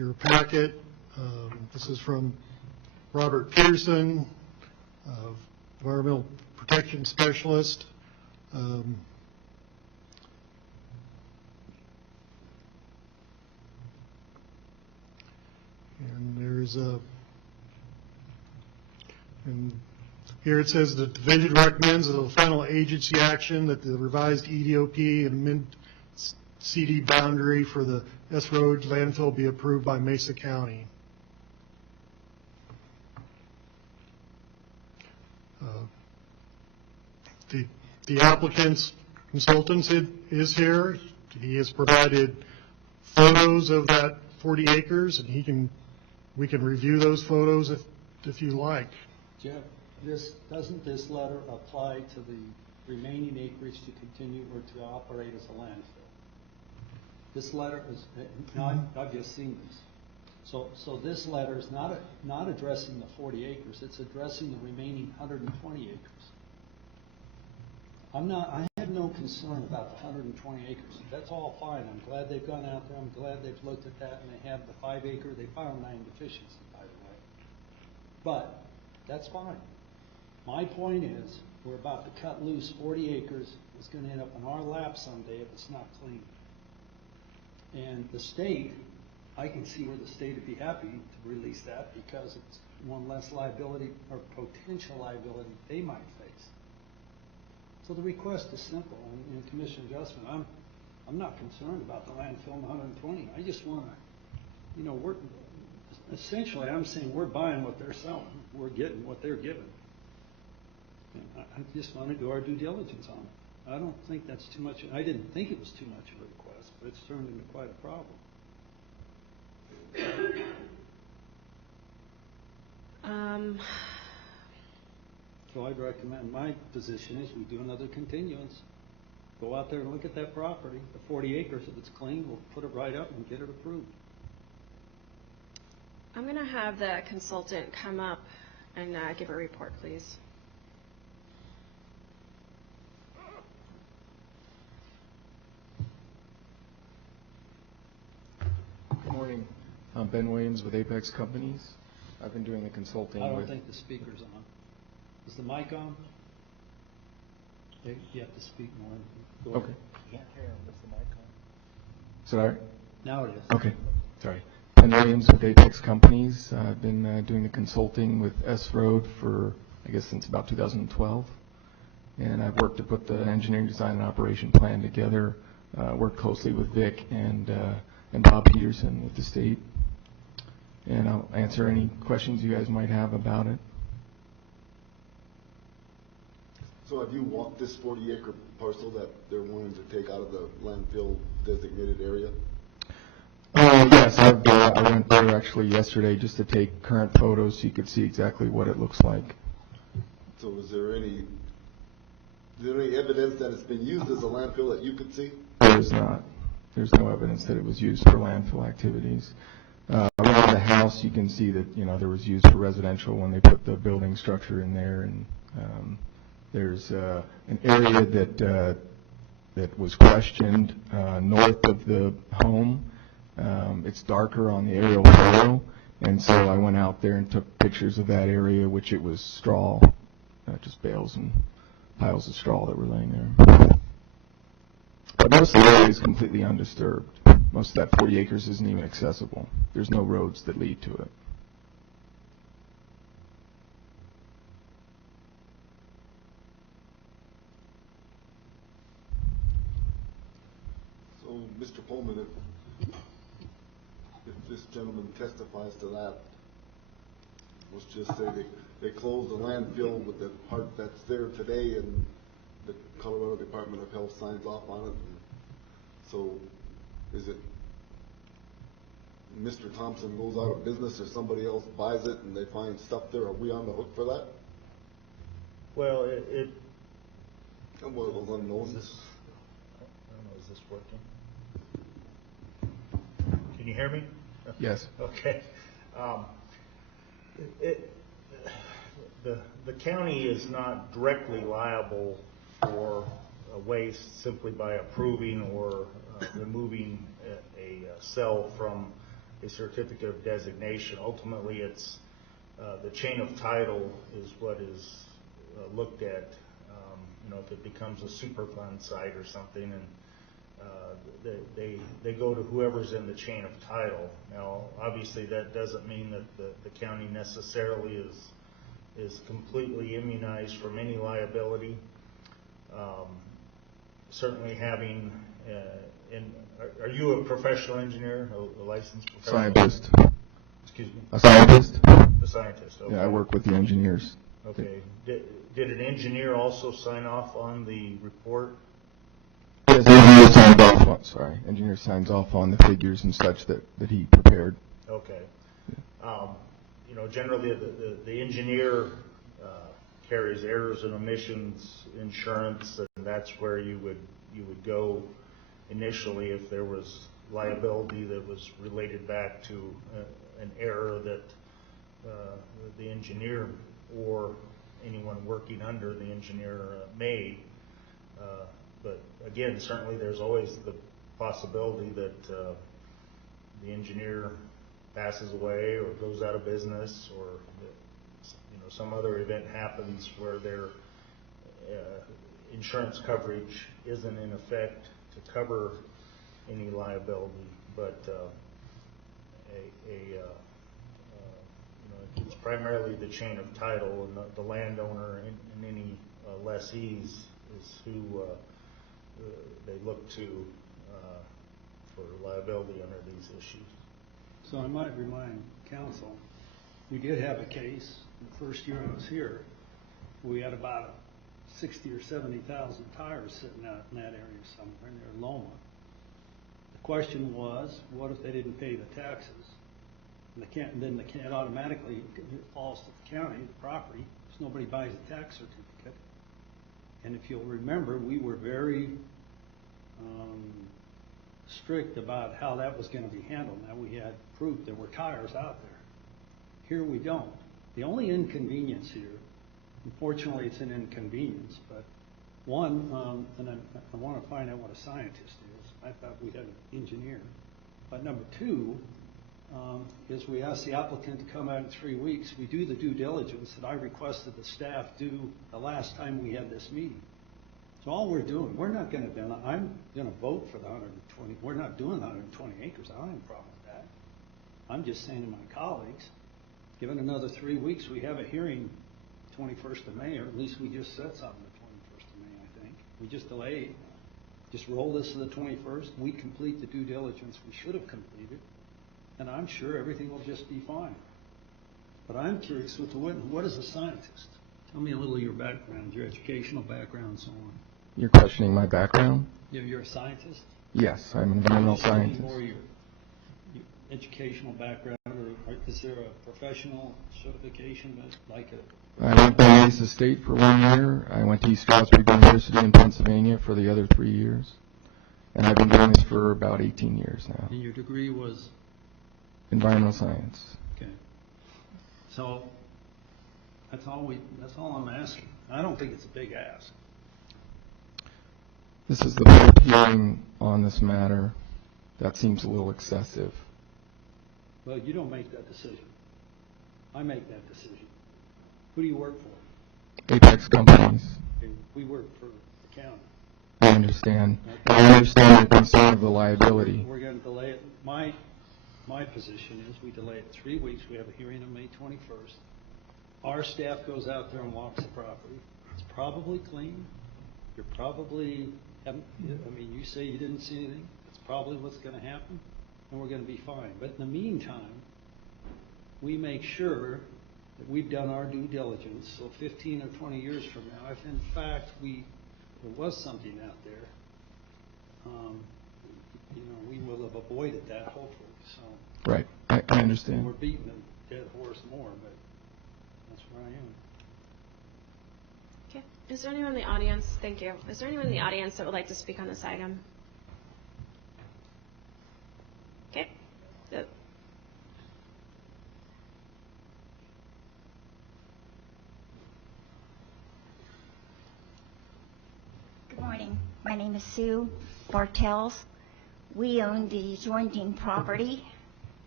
your packet. This is from Robert Peterson, Environmental Protection Specialist. And there's and here it says the division recommends as a final agency action that the revised EDOP and CD boundary for the S Road landfill be approved by Mesa County. The applicant's consultant is here. He has provided photos of that 40 acres, and we can review those photos if you like. Jeff, doesn't this letter apply to the remaining acreage to continue or to operate as a landfill? This letter is, I've just seen this. So this letter is not addressing the 40 acres, it's addressing the remaining 120 acres. I have no concern about the 120 acres. That's all fine. I'm glad they've gone out there. I'm glad they've looked at that, and they have the 5 acre. They found 9 deficiencies, by the way. But that's fine. My point is, we're about to cut loose 40 acres. It's going to end up in our lap someday if it's not clean. And the state, I can see where the state would be happy to release that because it's one less liability or potential liability they might face. So the request is simple, and Commissioner Justman, I'm not concerned about the landfill in 120. I just want to, we're essentially, I'm saying we're buying what they're selling. We're getting what they're giving. And I just want to do our due diligence on it. I don't think that's too much. I didn't think it was too much of a request, but it's turned into quite a problem. So I'd recommend, my position is we do another continuance. Go out there and look at that property, the 40 acres. If it's clean, we'll put it right up and get it approved. I'm going to have the consultant come up and give a report, please. Good morning. I'm Ben Williams with Apex Companies. I've been doing the consulting I don't with... think the speaker's on. Is the mic on? You have to speak more. Go ahead. Okay. Can't hear him. Is the mic on? Is that all right? Now it is. Okay. Sorry. Ben Williams with Apex Companies. I've been doing the consulting with S Road for, I guess, since about 2012. And I've worked to put the engineering design and operation plan together, worked closely with Vic and Bob Peterson with the state. And I'll answer any questions you guys might have about it. So have you walked this 40-acre parcel that they're wanting to take out of the landfill designated area? Yes, I went there actually yesterday just to take current photos so you could see exactly what it looks like. So is there any evidence that it's been used as a landfill that you could see? There's not. There's no evidence that it was used for landfill activities. Around the house, you can see that there was used for residential when they put the building structure in there, and there's an area that was questioned north of the home. It's darker on the aerial photo, and so I went out there and took pictures of that area, which it was straw, just bales and piles of straw that were laying there. But most of the area is completely undisturbed. Most of that 40 acres isn't even accessible. There's no roads that lead to it. So, Mr. Pullman, if this gentleman testifies to that, let's just say they close the landfill with the part that's there today, and the Colorado Department of Health signs off on it. So, is it Mr. Thompson goes out of business or somebody else buys it and they find stuff there? Are we on the hook for that? Well, I'm one of those unknowns. I don't know, is this working? Can you hear me? Yes. Okay. The county is not directly liable for waste simply by approving or removing a cell from a certificate of designation. Ultimately, it's the chain of title is what is looked at. If it becomes a Superfund site or something, and they go to whoever's in the chain of title. Now, obviously, that doesn't mean that the county necessarily is completely immunized from any liability. Certainly having, are you a professional engineer, a licensed professional? Scientist. Excuse me? A scientist? A scientist, okay. Yeah, I work with the engineers. Okay. Did an engineer also sign off on the report? Yes, the engineer signs off on, engineer signs off on the figures and such that he prepared. Okay. Generally the engineer carries errors and omissions insurance, and that's where you would go initially if there was liability that was related back to an error that the engineer or anyone working under the engineer made. But again, certainly there's always the possibility that the engineer passes away or goes out of business, or some other event happens where their insurance coverage isn't in effect to cover any liability. But it's primarily the chain of title, and the landowner and any lessees is who they look to for liability under these issues. So I might remind council, we did have a case the first year I was here. We had about 60 or 70,000 tires sitting out in that area somewhere near Loma. The question was, what if they didn't pay the taxes? And then it automatically falls to the county, the property, so nobody buys a tax certificate. And if you'll remember, we were very strict about how that was going to be handled. Now, we had proof there were tires out there. Here we don't. The only inconvenience here, unfortunately it's an inconvenience, but one, and I want to find out what a scientist is. I thought we had an engineer. But number two, is we ask the applicant to come out in 3 weeks. We do the due diligence that I requested the staff do the last time we had this meeting. So all we're doing, we're not going to, I'm going to vote for the 120, we're not doing the 120 acres. I don't have a problem with that. I'm just saying to my colleagues, given another 3 weeks, we have a hearing 21st of May, or at least we just said something the 21st of May, I think. We just delayed. Just roll this to the 21st. We complete the due diligence we should have completed, and I'm sure everything will just be fine. But I'm curious with the witness, what is a scientist? Tell me a little of your background, your educational background, and so on. You're questioning my background? You're a scientist? Yes, I'm an environmental scientist. More your educational background, or is there a professional certification that, like a... I went to Mesa State for 1 year. I went to East Stroudsburg University in Pennsylvania for the other 3 years. And I've been doing this for about 18 years now. And your degree was? Environmental science. Okay. So that's all I'm asking. I don't think it's a big ask. This is the fourth hearing on this matter. That seems a little excessive. Well, you don't make that decision. I make that decision. Who do you work for? Apex Companies. Okay, we work for the county. I understand. I understand the concern of the liability. We're going to delay it. My position is we delay it 3 weeks. We have a hearing on May 21st. Our staff goes out there and walks the property. It's probably clean. You're probably, you say you didn't see anything. It's probably what's going to happen, and we're going to be fine. But in the meantime, we make sure that we've done our due diligence. So 15 or 20 years from now, if in fact there was something out there, we will have avoided that, hopefully. So right, I understand. We're beating a dead horse more, but that's where I am. Okay. Is there anyone in the audience? Thank you. Is there anyone in the audience that would like to speak on this item? Okay. Good morning. My name is Sue Bartels. We own the adjoining property,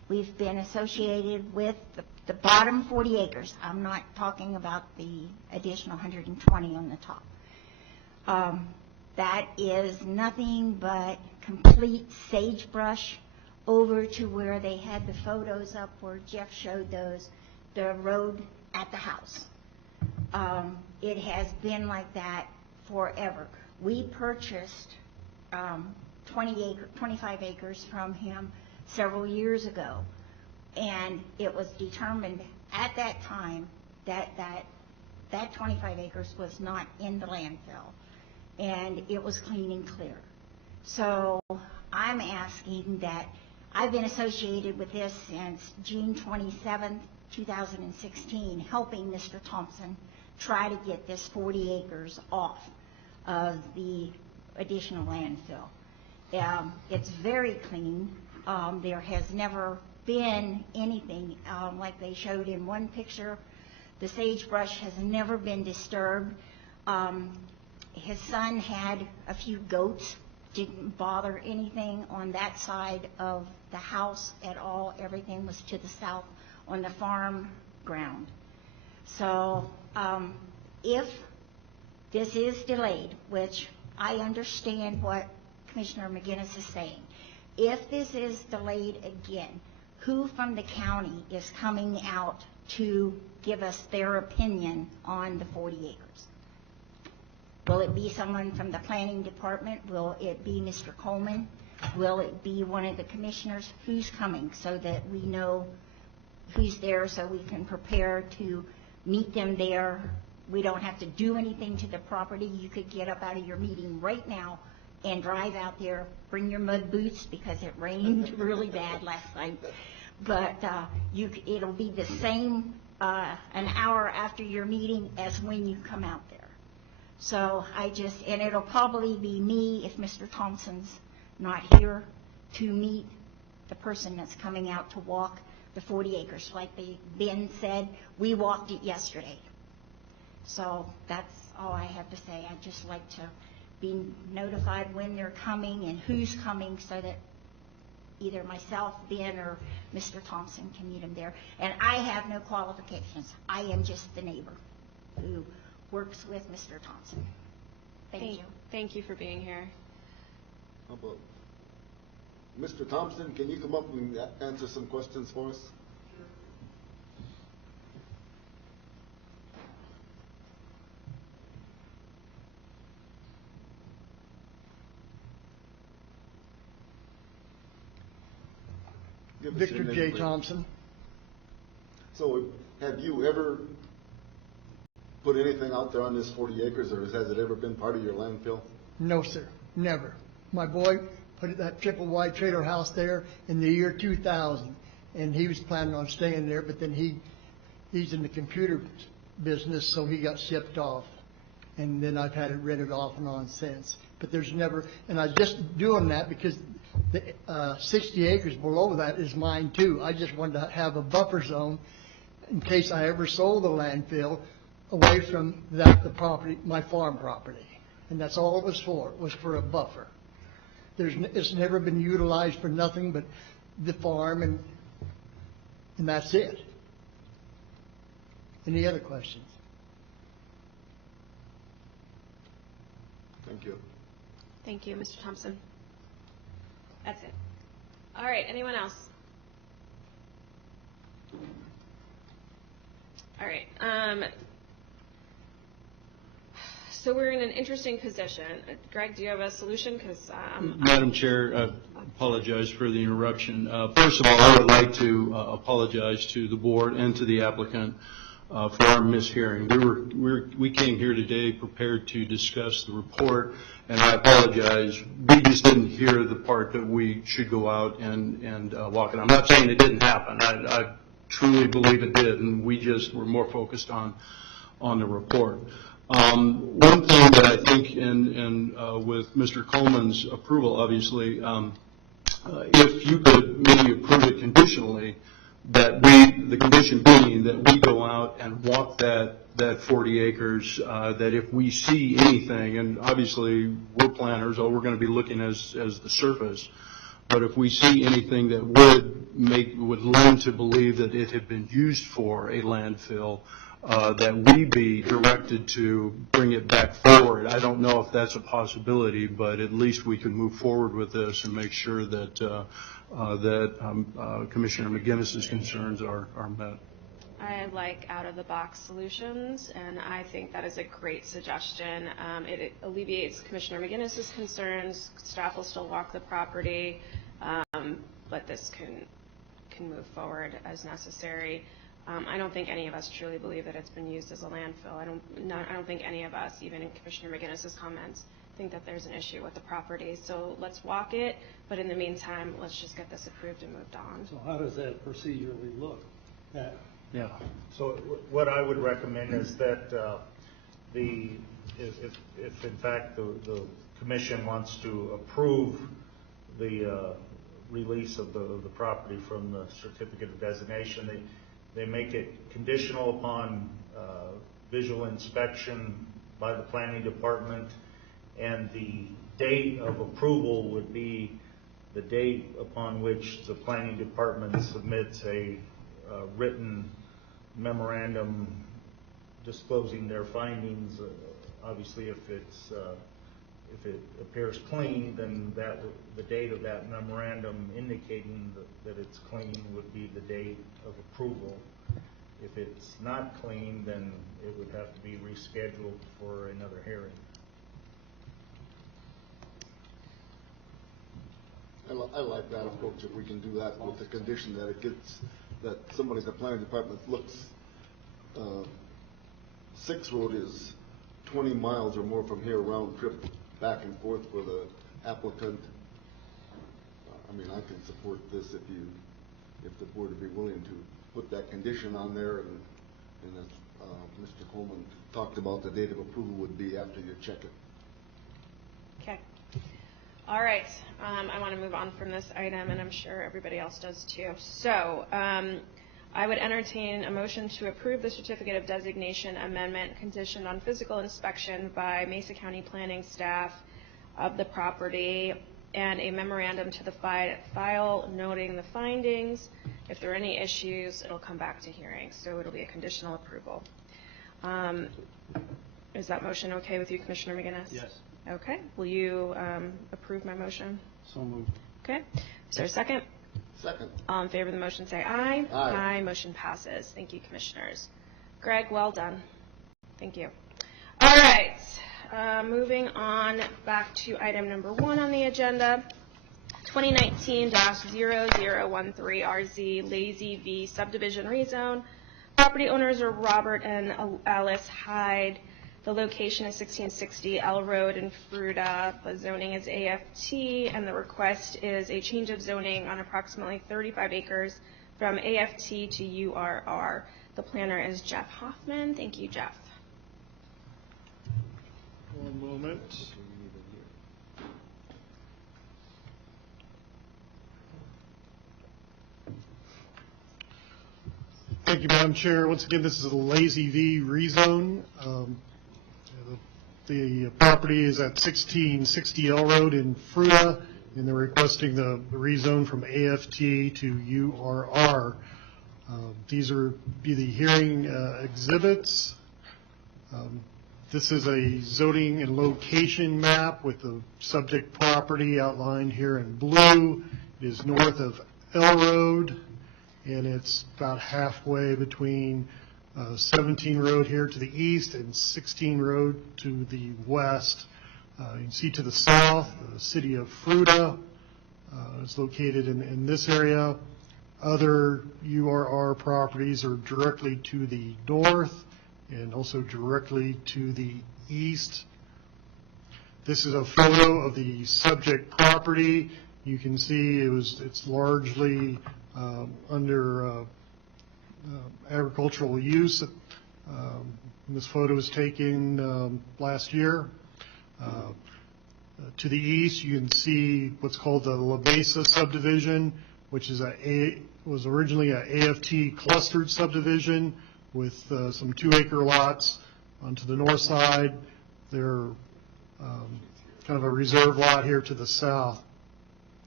We've been associated with the bottom 40 acres. I'm not talking about the additional 120 on the top. That is nothing but complete sagebrush over to where they had the photos up where Jeff showed those, the road at the house. It has been like that forever. We purchased 25 acres from him several years ago, and it was determined at that time that 25 acres was not in the landfill, and it was clean and clear. So I'm asking that, I've been associated with this since June 27th, 2016, helping Mr. Thompson try to get this 40 acres off of the additional landfill. It's very clean. There has never been anything like they showed in one picture. The sagebrush has never been disturbed. His son had a few goats, didn't bother anything on that side of the house at all. Everything was to the south on the farm ground. So if this is delayed, which I understand what Commissioner McGinnis is saying, if this is delayed again, who from the county is coming out to give us their opinion on the 40 acres? Will it be someone from the planning department? Will it be Mr. Coleman? Will it be one of the commissioners? Who's coming so that we know who's there so we can prepare to meet them there? We don't have to do anything to the property. You could get up out of your meeting right now and drive out there, bring your mud boots because it rained really bad last night. But it'll be the same an hour after your meeting as when you come out there. So and it'll probably be me if Mr. Thompson's not here to meet the person that's coming out to walk the 40 acres. Like Ben said, we walked it yesterday. So that's all I have to say. I'd just like to be notified when they're coming and who's coming so that either myself, Ben, or Mr. Thompson can meet him there. And I have no qualifications. I am just the neighbor who works with Mr. Thompson. Thank you. Thank you for being here. How about Mr. Thompson, can you come up and answer some questions for us? Victor J. Thompson. So have you ever put anything out there on this 40 acres, or has it ever been part of your landfill? No, sir, never. My boy put that triple wide trailer house there in the year 2000, and he was planning on staying there, but then he's in the computer business, so he got shipped off. And then I've had it rented off and on since. But there's never, and I'm just doing that because the 60 acres below that is mine too. I just wanted to have a buffer zone in case I ever sold the landfill away from the property, my farm property. And that's all it was for a buffer. It's never been utilized for nothing but the farm, and that's it. Any other questions? Thank you. Thank you, Mr. Thompson. That's it. All right, anyone else? All right. So we're in an interesting position. Greg, do you have a solution? Madam Chair, I apologize for the interruption. First of all, I would like to apologize to the board and to the applicant for our mishearing. We came here today prepared to discuss the report, and I apologize. We just didn't hear the part that we should go out and walk it. I'm not saying it didn't happen. I truly believe it did, and we just were more focused on the report. One thing that I think, with Mr. Coleman's approval, obviously, if you could maybe approve it conditionally, the condition being that we go out and walk that 40 acres, that if we see anything, and obviously we're planners, all we're going to be looking as the surface, But if we see anything that would lend to believe that it had been used for a landfill, that we be directed to bring it back forward. I don't know if that's a possibility, but at least we can move forward with this and make sure that Commissioner McGinnis's concerns are met. I like out-of-the-box solutions, and I think that is a great suggestion. It alleviates Commissioner McGinnis's concerns. Staff will still walk the property, but this can move forward as necessary. I don't think any of us truly believe that it's been used as a landfill. I don't think any of us, even in Commissioner McGinnis's comments, think that there's an issue with the property. So let's walk it, but in the meantime, let's just get this approved and moved on. So how does that procedurally look? Yeah. So what I would recommend is that if in fact the commission wants to approve the release of the property from the certificate of designation, they make it conditional upon visual inspection by the planning department, and the date of approval would be the date upon which the planning department submits a written memorandum disclosing their findings. Obviously, if it appears clean, then the date of that memorandum indicating that it's clean would be the date of approval. If it's not clean, then it would have to be rescheduled for another hearing. I like that approach, if we can do that with the condition that somebody at the planning department looks. 6 Road is 20 miles or more from here, round trip back and forth for the applicant. I mean, I can support this if the board would be willing to put that condition on there, and as Mr. Coleman talked about, the date of approval would be after you check it. Okay. All right. I want to move on from this item, and I'm sure everybody else does too. So I would entertain a motion to approve the certificate of designation amendment conditioned on physical inspection by Mesa County planning staff of the property and a memorandum to the file noting the findings. If there are any issues, it'll come back to hearing. So it'll be a conditional approval. Is that motion okay with you, Commissioner McGinnis? Yes. Okay. Will you approve my motion? So moved. Okay. Is there a second? Second. All in favor of the motion say aye. Aye. Aye. Motion passes. Thank you, Commissioners. Greg, well done. Thank you. All right. Moving on back to item number 1 on the agenda. 2019-0013RZ Lazy V subdivision rezone. Property owners are Robert and Alice Hyde. The location is 1660 L Road in Fruita. The zoning is AFT, and the request is a change of zoning on approximately 35 acres from AFT to URR. The planner is Jeff Hoffman. Thank you, Jeff. One moment. Thank you, Madam Chair. Once again, this is a Lazy V rezone. The property is at 1660 L Road in Fruita, and they're requesting the rezone from AFT to URR. These are the hearing exhibits. This is a zoning and location map with the subject property outlined here in blue. It is north of L Road, and it's about halfway between 17 Road here to the east and 16 Road to the west. You can see to the south, the city of Fruita is located in this area. Other URR properties are directly to the north and also directly to the east. This is a photo of the subject property. You can see it's largely under agricultural use. This photo was taken last year. To the east, you can see what's called the Mesa subdivision, which is was originally a AFT clustered subdivision with some 2-acre lots. Onto the north side, they're kind of a reserve lot here to the south.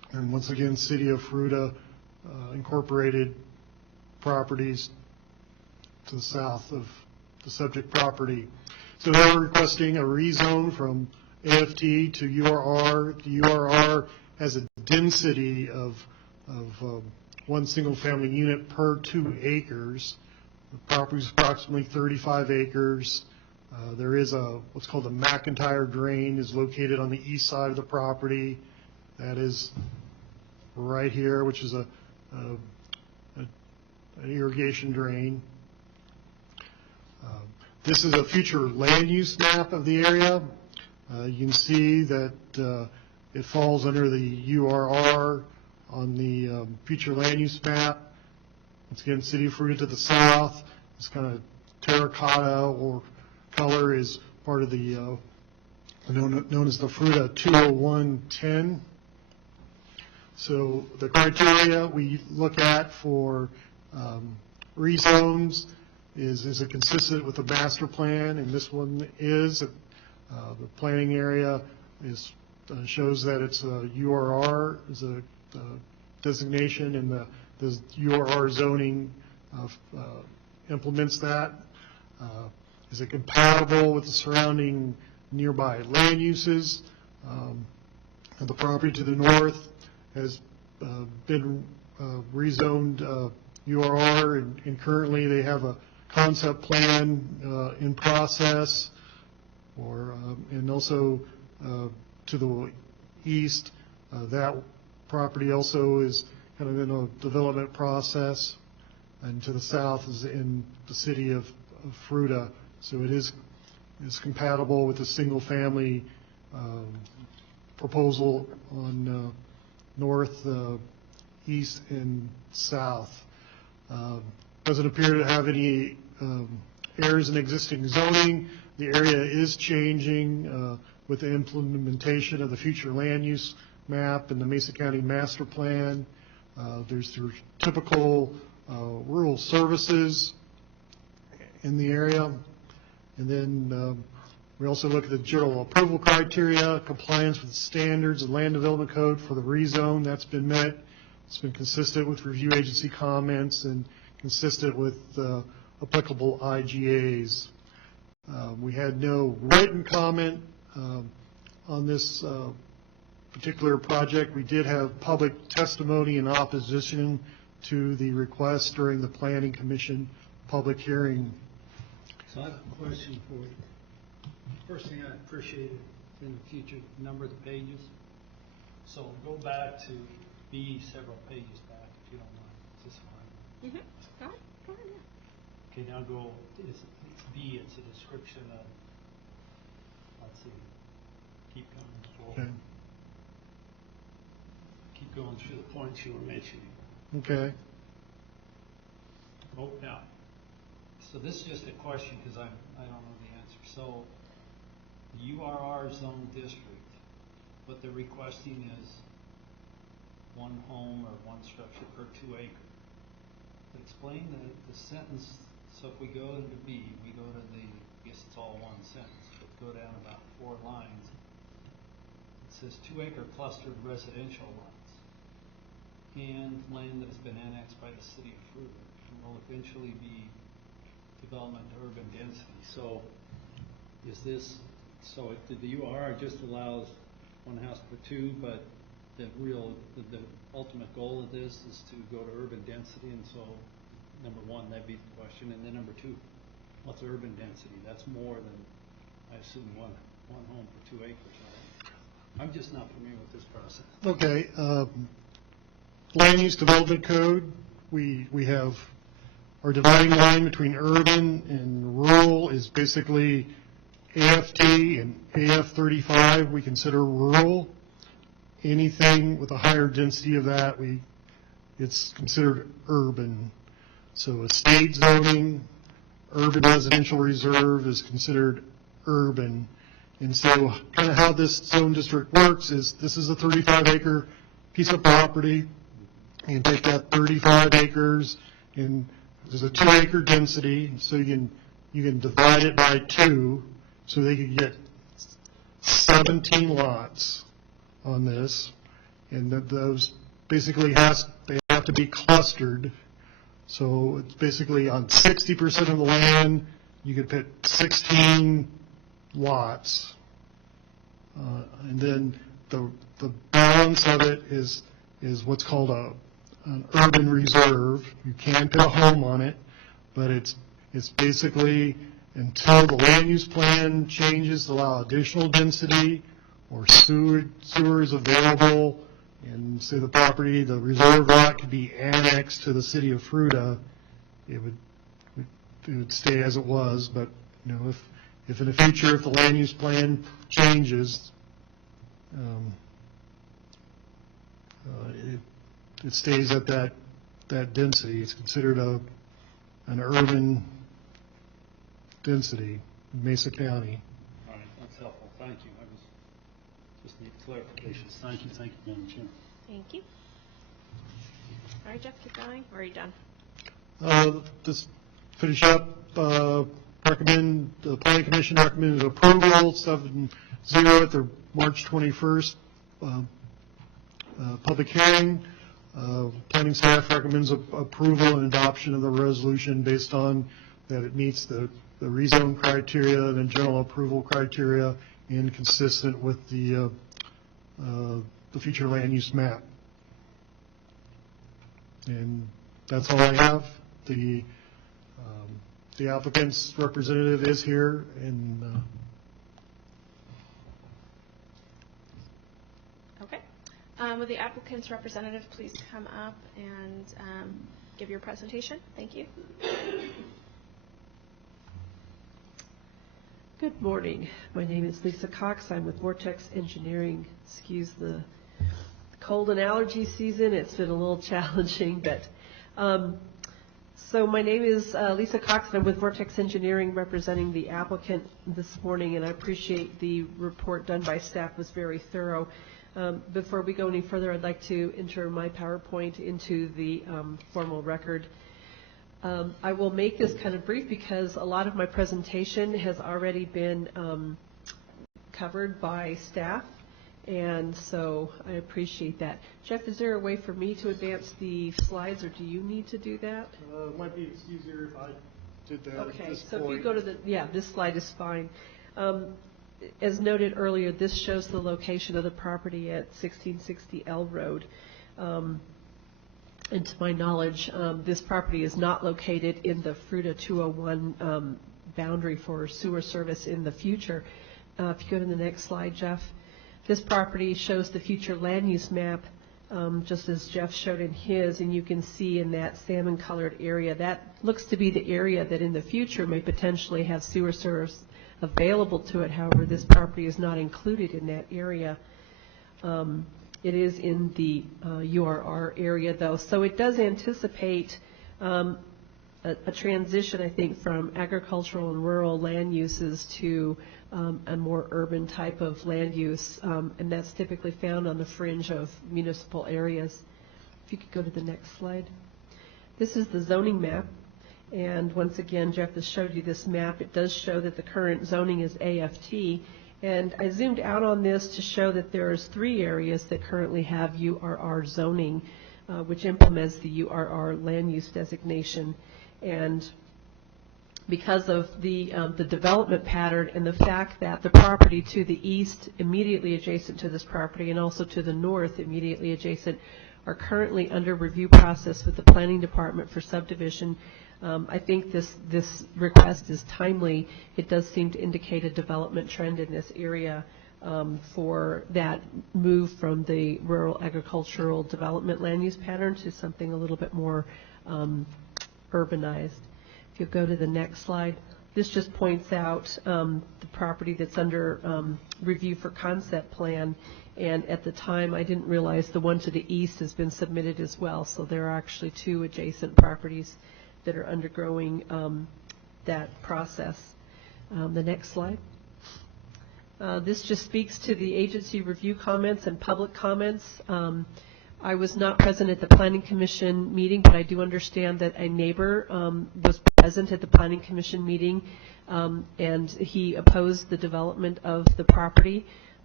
And once again, City of Fruita incorporated properties to the south of the subject property. So they're requesting a rezone from AFT to URR. The URR has a density of one single-family unit per 2 acres. The property is approximately 35 acres. There is what's called a McIntyre drain is located on the east side of the property. That is right here, which is an irrigation drain. This is a future land use map of the area. You can see that it falls under the URR on the future land use map. Once again, City of Fruita to the south. This kind of terracotta or color is part of the known as the Fruita 20110. So the criteria we look at for rezones is it consistent with the master plan, and this one is. The planning area shows that it's a URR is a designation, and the URR zoning implements that. Is it compatible with the surrounding nearby land uses? The property to the north has been rezoned URR, and currently they have a concept plan in process, and also to the east, that property also is kind of in a development process, and to the south is in the city of Fruita, so it is compatible with the single-family proposal on north, east, and south. Doesn't appear to have any errors in existing zoning. The area is changing with the implementation of the future land use map and the Mesa County Master Plan. There's typical rural services in the area. And then we also look at the general approval criteria, compliance with standards and land development code for the rezone. That's been met. It's been consistent with review agency comments and consistent with applicable IGAs. We had no written comment on this particular project. We did have public testimony in opposition to the request during the Planning Commission public hearing. So I have a question for you. First thing I appreciate in the future, number of the pages. So go back to B several pages back, if you don't mind. Is this fine? Mm-hmm. Go ahead, yeah. Okay, now go, it's B, it's a description of, let's see, keep going forward. Okay. Keep going through the points you were mentioning. Okay. Oh, now, so this is just a question because I don't know the answer. So the URR zone district, what they're requesting is one home or one structure per 2 acres. Explain the sentence. So if we go into B, we go to the, I guess it's all one sentence, but go down about 4 lines. It says 2 acre clustered residential lots and land that has been annexed by the city of Fruita and will eventually be development to urban density. So is this, so the URR just allows one house per 2, but the ultimate goal of this is to go to urban density, and so number 1, that'd be the question, and then number 2, what's urban density? That's more than, I assume, one home per 2 acres. I'm just not familiar with this process. Okay. Land use development code, we have our dividing line between urban and rural is basically AFT and AF35 we consider rural. Anything with a higher density of that, it's considered urban. So estate zoning, urban residential reserve is considered urban. And so kind of how this zone district works is this is a 35-acre piece of property. You can take that 35 acres, and there's a 2-acre density, so you can divide it by 2, so they could get 17 lots on this. And that those basically they have to be clustered. So it's basically on 60% of the land, you could put 16 lots. And then the balance of it is what's called an urban reserve. You can put a home on it, but it's basically until the land use plan changes to allow additional density or sewer is available, and say the property, the reserve lot could be annexed to the city of Fruita, it would stay as it was. But if in the future, if the land use plan changes, it stays at that density. It's considered an urban density in Mesa County. All right, that's helpful, thank you. I just need clarifications. Thank you, Madam Chair. Thank you. All right, Jeff, keep going. Or are you done? Just finish up. Recommend the Planning Commission recommended approval 7-0 at their March 21st public hearing. Planning staff recommends approval and adoption of the resolution based on that it meets the rezone criteria and the general approval criteria and consistent with the future land use map. And that's all I have. The applicant's representative is here, and Okay. Would the applicant's representative please come up and give your presentation? Thank you. Good morning. My name is Lisa Cox. I'm with Vortex Engineering. Excuse the cold and allergy season. It's been a little challenging, but so my name is Lisa Cox, and I'm with Vortex Engineering representing the applicant this morning, and I appreciate the report done by staff. It was very thorough. Before we go any further, I'd like to enter my PowerPoint into the formal record. I will make this kind of brief because a lot of my presentation has already been covered by staff, and so I appreciate that. Jeff, is there a way for me to advance the slides, or do you need to do that? it might be easier if I did that Okay, at this so point. if you go to this slide is fine. As noted earlier, this shows the location of the property at 1660 L Road. And to my knowledge, this property is not located in the Fruita 201 boundary for sewer service in the future. If you go to the next slide, Jeff. This property shows the future land use map, just as Jeff showed in his, and you can see in that salmon-colored area, that looks to be the area that in the future may potentially have sewer service available to it. However, this property is not included in that area. It is in the URR area, though, so it does anticipate a transition, I think, from agricultural and rural land uses to a more urban type of land use, and that's typically found on the fringe of municipal areas. If you could go to the next slide. This is the zoning map, and once again, Jeff has showed you this map. It does show that the current zoning is AFT, and I zoomed out on this to show that there's 3 areas that currently have URR zoning, which implements the URR land use designation. And because of the development pattern and the fact that the property to the east, immediately adjacent to this property, and also to the north, immediately adjacent, are currently under review process with the planning department for subdivision. I think this request is timely. It does seem to indicate a development trend in this area for that move from the rural agricultural development land use pattern to something a little bit more urbanized. If you go to the next slide, this just points out the property that's under review for concept plan. And at the time, I didn't realize the one to the east has been submitted as well. So there are actually 2 adjacent properties that are undergoing that process. The next slide. This just speaks to the agency review comments and public comments. I was not present at the Planning Commission meeting, but I do understand that a neighbor was present at the Planning Commission meeting, and he opposed the development of the property.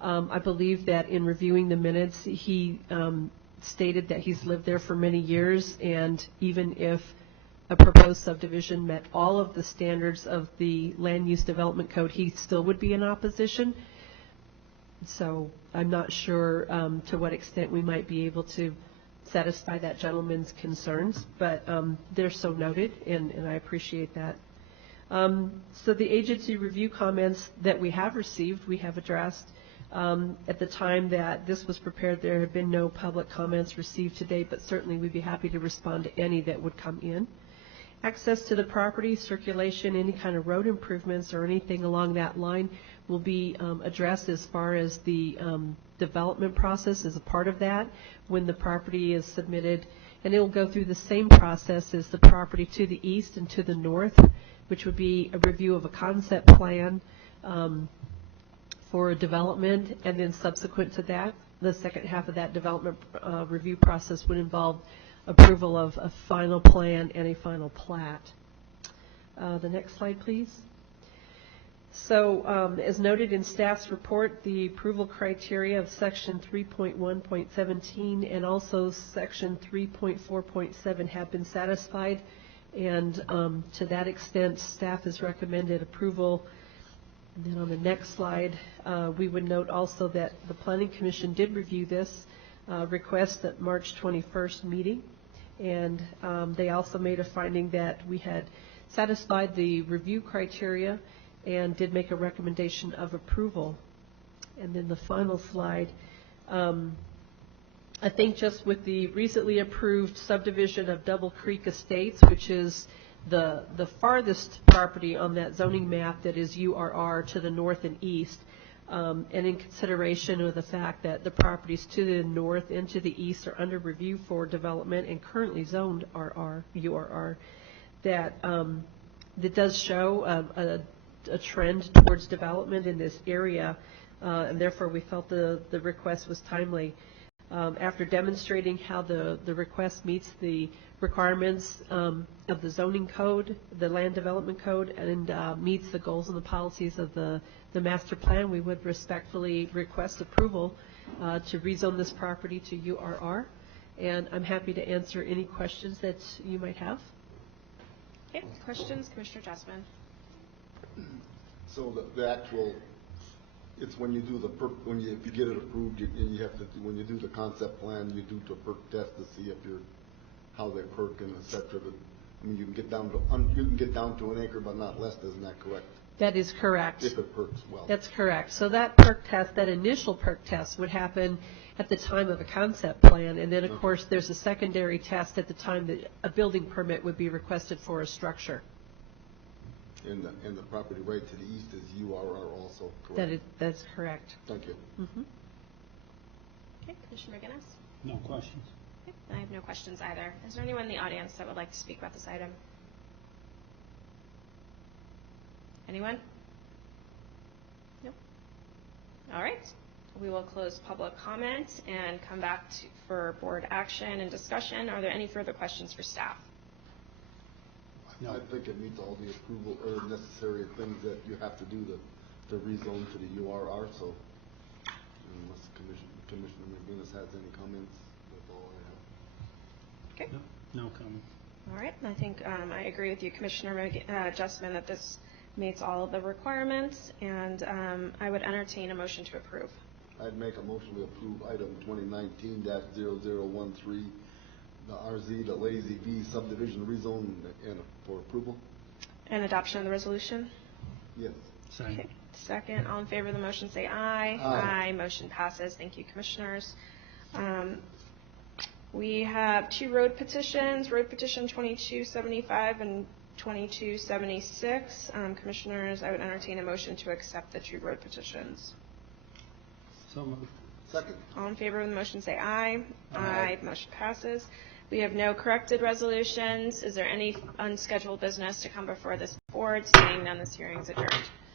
I believe that in reviewing the minutes, he stated that he's lived there for many years, and even if a proposed subdivision met all of the standards of the Land Use Development Code, he still would be in opposition. So I'm not sure to what extent we might be able to satisfy that gentleman's concerns, but they're so noted, and I appreciate that. So the agency review comments that we have received, we have addressed. At the time that this was prepared, there have been no public comments received to date, but certainly we'd be happy to respond to any that would come in. Access to the property, circulation, any kind of road improvements or anything along that line will be addressed as far as the development process as a part of that when the property is submitted. And it will go through the same process as the property to the east and to the north, which would be a review of a concept plan for a development, and then subsequent to that, the second half of that development review process would involve approval of a final plan and a final plat. The next slide, please. So as noted in staff's report, the approval criteria of section 3.1.17 and also section 3.4.7 have been satisfied, and to that extent, staff has recommended approval. And then on the next slide, we would note also that the Planning Commission did review this request at March 21st meeting, and they also made a finding that we had satisfied the review criteria and did make a recommendation of approval. And then the final slide, I think just with the recently approved subdivision of Double Creek Estates, which is the farthest property on that zoning map that is URR to the north and east, and in consideration of the fact that the properties to the north and to the east are under review for development and currently zoned URR, that does show a trend towards development in this area, and therefore we felt the request was timely. After demonstrating how the request meets the requirements of the zoning code, the land development code, and meets the goals and the policies of the master plan, we would respectfully request approval to rezone this property to URR. And I'm happy to answer any questions that you might have. Okay, questions, Commissioner Jessman? So the actual, it's when you do the if you get it approved, you have to, when you do the concept plan, you do the perk test to see if how they perk and et cetera. But, I mean, you can get down to an acre, but not less. Isn't that correct? That is correct. If it perks well. That's correct. So that perk test, that initial perk test, would happen at the time of a concept plan, and then of course there's a secondary test at the time that a building permit would be requested for a structure. And the property right to the east is URR also, correct? That's correct. Thank you. Mm-hmm. Okay, Commissioner McGinnis? No questions. Okay, I have no questions either. Is there anyone in the audience that would like to speak about this item? Anyone? Nope. All right. We will close public comment and come back for board action and discussion. Are there any further questions for staff? No. I think it meets all the approval or necessary things that you have to do to rezone to the URR. So, unless Commissioner McGinnis has any comments, that's all I have. Okay. No comment. All right. I think I agree with you, Commissioner Jessman, that this meets all of the requirements, and I would entertain a motion to approve. I'd make a motion to approve item 2019-0013. The RZ, the Lazy V subdivision rezone and for approval. And adoption of the resolution? Yes. Second. Okay. Second, all in favor of the motion say aye. Aye. Aye. Motion passes. Thank you, Commissioners. We have two road petitions, road petition 2275 and 2276. Commissioners, I would entertain a motion to accept the two road petitions. So moved. Second. All in favor of the motion say aye. Aye. Motion passes. We have no corrected resolutions. Is there any unscheduled business to come before this board? Seeing none, this hearing is adjourned.